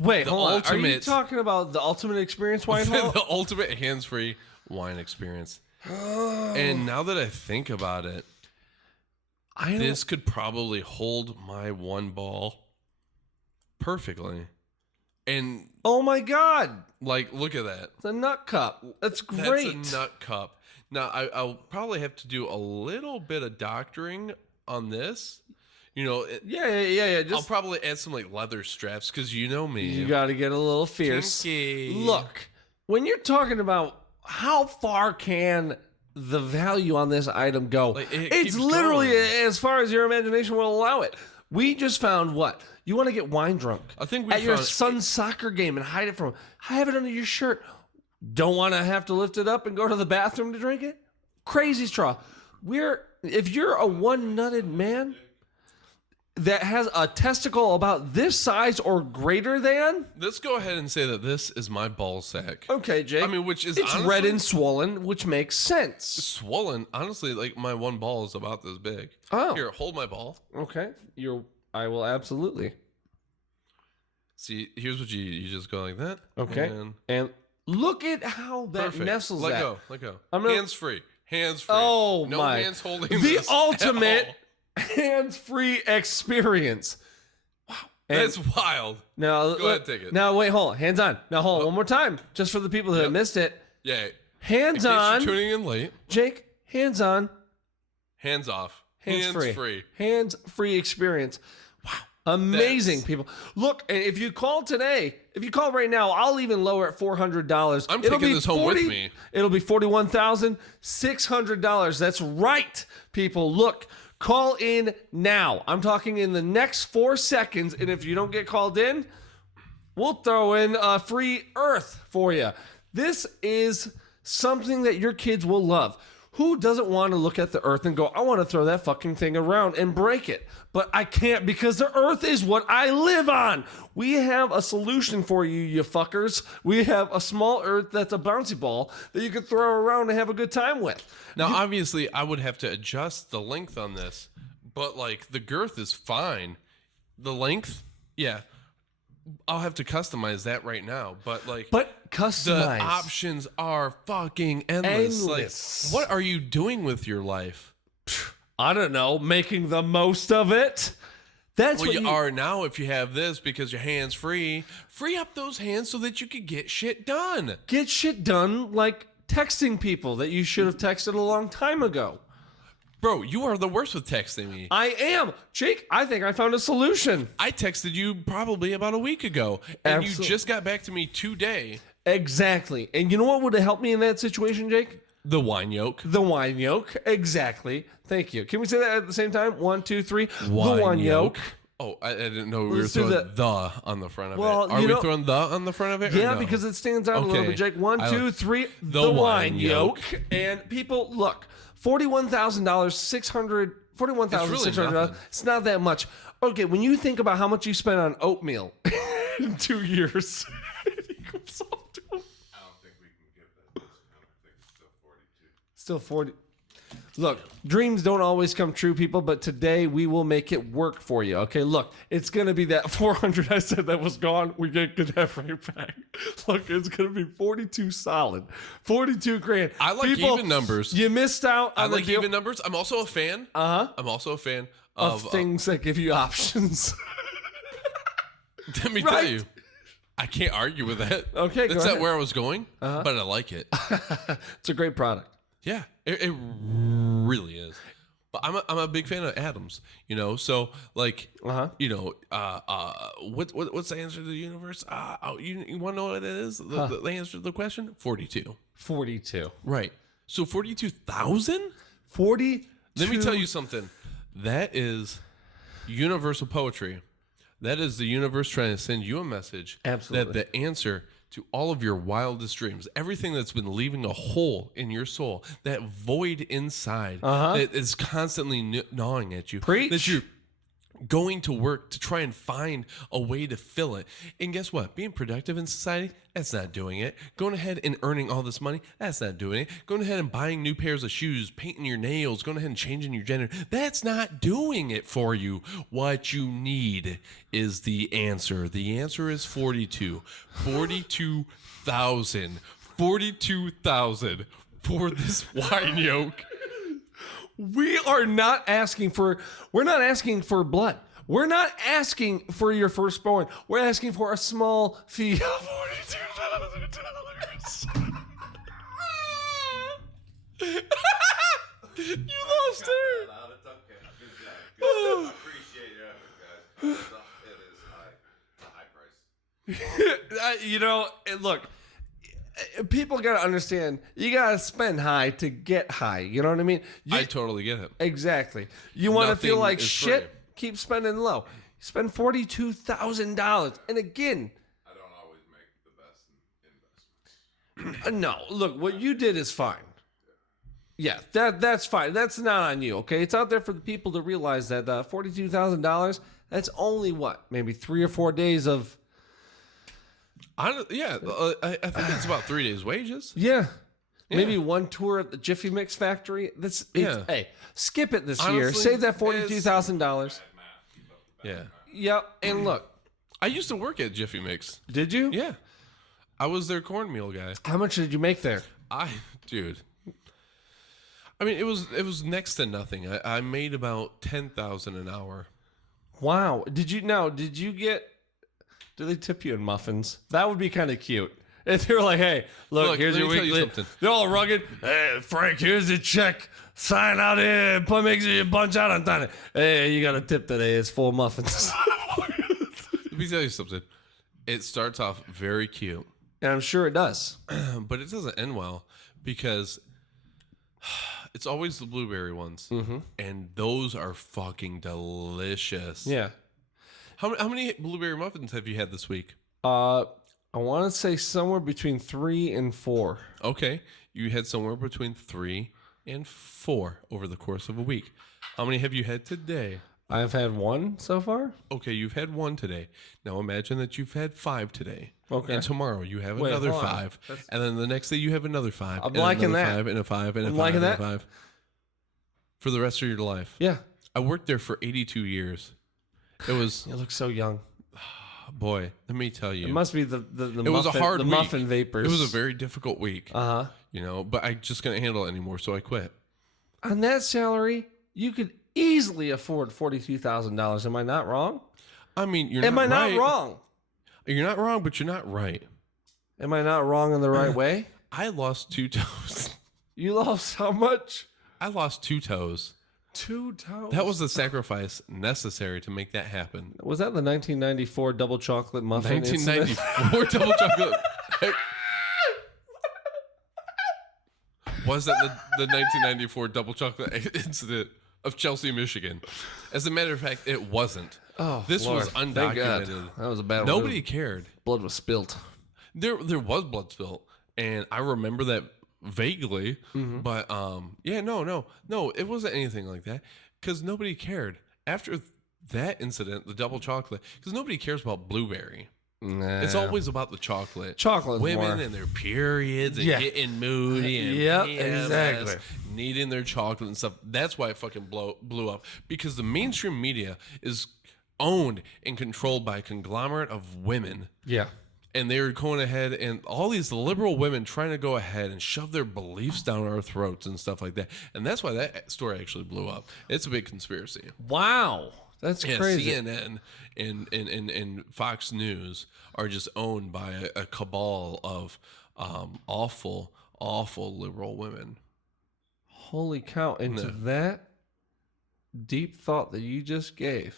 Wait, The hold on. Are you ultimate- talking about the ultimate experience wine hall? The ultimate hands-free wine experience. And now that I think about it, this could probably hold my one ball perfectly. And Oh my god. like, look at that. It's a nut cup. That's great. That's a nut cup. Now, I'll probably have to do a little bit of doctoring on this. You know, Yeah. I'll Just probably add some like leather straps because you know me. you got to get a little fierce. Kinky. Look, when you're talking about how far can the value on this item go, Like, it it's keeps literally going. as far as your imagination will allow it. We just found what? You want to get wine drunk I think we at your found- son's soccer game and hide it from him. Have it under your shirt. Don't want to have to lift it up and go to the bathroom to drink it? Crazy straw. If you're a one-nutted man that has a testicle about this size or greater than, Let's go ahead and say that this is my ball sack. okay, Jake. I mean, which is it's honestly, red and swollen, which makes sense. swollen. Honestly, like my one ball is about this big. Oh. Here, hold my ball. Okay, I will absolutely. See, here's what you just go like that. Okay, And and look at how that perfect. nestles. Let at. go. Let go. I'm gonna- Hands free. Hands free. Oh no my! hands holding The this at ultimate all. hands-free experience. Wow, and That's wild. now Go ahead, take it. Now wait, hold on. Hands on. Now hold on one more time, just for the people that missed it. Yeah. Hands In case on, you're tuning in late. Jake. Hands on. Hands off. Hands free. free. Hands-free experience. Wow. Amazing, That's- people. Look, and if you call today, if you call right now, I'll even lower it $400. I'm taking this home with me. It'll be $41,600. That's right, people. Look, call in now. I'm talking in the next 4 seconds, and if you don't get called in, we'll throw in a free Earth for you. This is something that your kids will love. Who doesn't want to look at the Earth and go, I want to throw that fucking thing around and break it? But I can't because the Earth is what I live on. We have a solution for you, you fuckers. We have a small Earth that's a bouncy ball that you can throw around and have a good time with. Now, obviously, I would have to adjust the length on this, but like the girth is fine. The length, yeah, I'll have to customize that right now. But like, But the customize. options are fucking endless. Endless. Like, what are you doing with your life? I don't know, making the most of it. That's Well, what you are now if you have this because your hands free. Free up those hands so that you can get shit done. get shit done, like texting people that you should have texted a long time ago. Bro, you are the worst with texting me. I am. Jake, I think I found a solution. I texted you probably about a week ago, and Absolutely. you just got back to me today. Exactly. And you know what would have helped me in that situation, Jake? The wine yolk. The wine yolk. Exactly. Thank you. Can we say that at the same time? 1, 2, 3. The wine yolk. Oh, I didn't know we were Let's do throwing that. the on the front of Well, it. Are you we know- throwing the on the front of it? or Yeah, no? because it stands out a little Okay. bit, Jake. 1, I 2, like- 3. The The wine wine yolk. yolk. And people, look, $41,000, $41,600. nothing. It's not that much. Okay, when you think about how much you spent on oatmeal in 2 years, it equals up to I don't think we can give that discount. I think it's still still 42. 40. Look, dreams don't always come true, people, but today we will make it work for you. Okay, look, it's going to be that 400 I said that was gone. We get that right back. Look, it's going to be 42 solid. 42 grand. I like People, even numbers. You missed out I on the like deal even numbers. I'm also a fan. Uh-huh. I'm also a fan of of things that give you options. let me Right. tell you. I can't argue with that. Okay, go That's ahead. not where I was going, but I like it. It's a great product. Yeah, it really is. But I'm a big fan of atoms, you know. So like, you know, what's the answer to the universe? You want to know what it is? The answer to the question: 42. 42. Right. So 42,000. 40. Let me tell you something. That is universal poetry. That is the universe trying to send you a message. Absolutely. That the answer to all of your wildest dreams, everything that's been leaving a hole in your soul, that void inside that is constantly gnawing at you. Preach. That you're going to work to try and find a way to fill it. And guess what? Being productive in society, that's not doing it. Going ahead and earning all this money, that's not doing it. Going ahead and buying new pairs of shoes, painting your nails, going ahead and changing your gender, that's not doing it for you. What you need is the answer. The answer is 42. 42,000. 42,000 for this wine yoke. We're not asking for blood. We're not asking for your firstborn. We're asking for a small fee of $42,000. You lost her. It's okay. Good job. I appreciate your effort, guys. It is high. It's a high price. You know, look, people got to understand, you got to spend high to get high. You know what I mean? I totally get it. Exactly. You want to feel Nothing like is shit? free. Keep spending low. Spend $42,000. And again, I don't always make the best investments. no, look, what you did is fine. Yeah, that's fine. That's not on you, okay? It's out there for the people to realize that $42,000, that's only what? Maybe 3 or 4 days of... I think it's about 3 days' wages. Yeah. Maybe one tour at the Jiffy Mix factory. Hey, skip it this year. Honestly, Save that $42,000. Yeah. Yep. And look, I used to work at Jiffy Mix. did you? Yeah. I was their cornmeal guy. How much did you make there? Dude. I mean, it was next to nothing. I made about 10,000 an hour. Wow. Did you get... Do they tip you in muffins? That would be kind of cute. If they were like, hey, look here's let your me tell you weekly. something. They're all rugged. Hey, Frank, here's the check. Sign out here. Make sure you punch out on time. Hey, you got a tip today. It's 4 muffins. Let me tell you something. It starts off very cute, And I'm sure it does. but it doesn't end well because it's always the blueberry ones. Mm-hmm. And those are fucking delicious. Yeah. How many blueberry muffins have you had this week? I want to say somewhere between 3 and 4. Okay. You had somewhere between 3 and 4 over the course of a week. How many have you had today? I've had 1 so far. Okay, you've had 1 today. Now imagine that you've had 5 today. Okay. And tomorrow you have Wait, another hold on. 5. And then the next day you have another 5. I'm and liking another that. 5 and a 5 and a I'm 5 liking and that. a 5. For the rest of your life. Yeah. I worked there for 82 years. It was, You look so young. boy, let me tell you. It must be the It was a hard week. muffin vapors. It was a very difficult week. Uh-huh. You know, but I just couldn't handle it anymore, so I quit. On that salary, you could easily afford $42,000. Am I not wrong? I mean, you're Am not I not right. wrong? You're not wrong, but you're not right. Am I not wrong in the right way? I lost 2 toes. You lost how much? I lost 2 toes. 2 toes. That was the sacrifice necessary to make that happen. Was that the 1994 double chocolate muffin? 1994 double chocolate. Was that the 1994 double chocolate incident of Chelsea, Michigan? As a matter of fact, it wasn't. Oh, This Lord. was Thank God. undocumented. That was a bad one. Nobody cared. Blood was spilt. There was blood spilt, and I remember that vaguely. Mm-hmm. But no, it wasn't anything like that because nobody cared after that incident, the double chocolate, because nobody cares about blueberry. Nah. It's always about the chocolate. Chocolate. Women and their periods and Yeah. getting moody and Yep, PMS, exactly. needing their chocolate and stuff. That's why it fucking blew up because the mainstream media is owned and controlled by a conglomerate of women. Yeah. And they're going ahead and all these liberal women trying to go ahead and shove their beliefs down our throats and stuff like that. And that's why that story actually blew up. It's a big conspiracy. Wow. That's Yeah, crazy. CNN and Fox News are just owned by a cabal of awful liberal women. Holy cow! Into that deep thought that you just gave,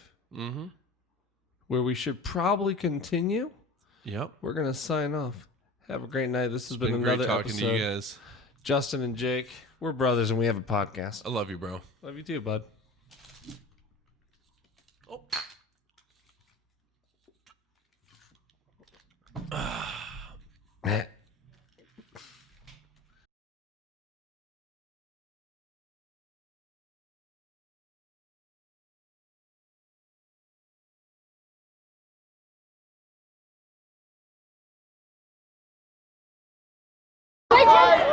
where we should probably continue. Yep. We're gonna sign off. Have a great night. This has been Great another talking episode. to you guys. Justin and Jake, we're brothers and we have a podcast. I love you, bro. Love you too, bud. Oh. Bye.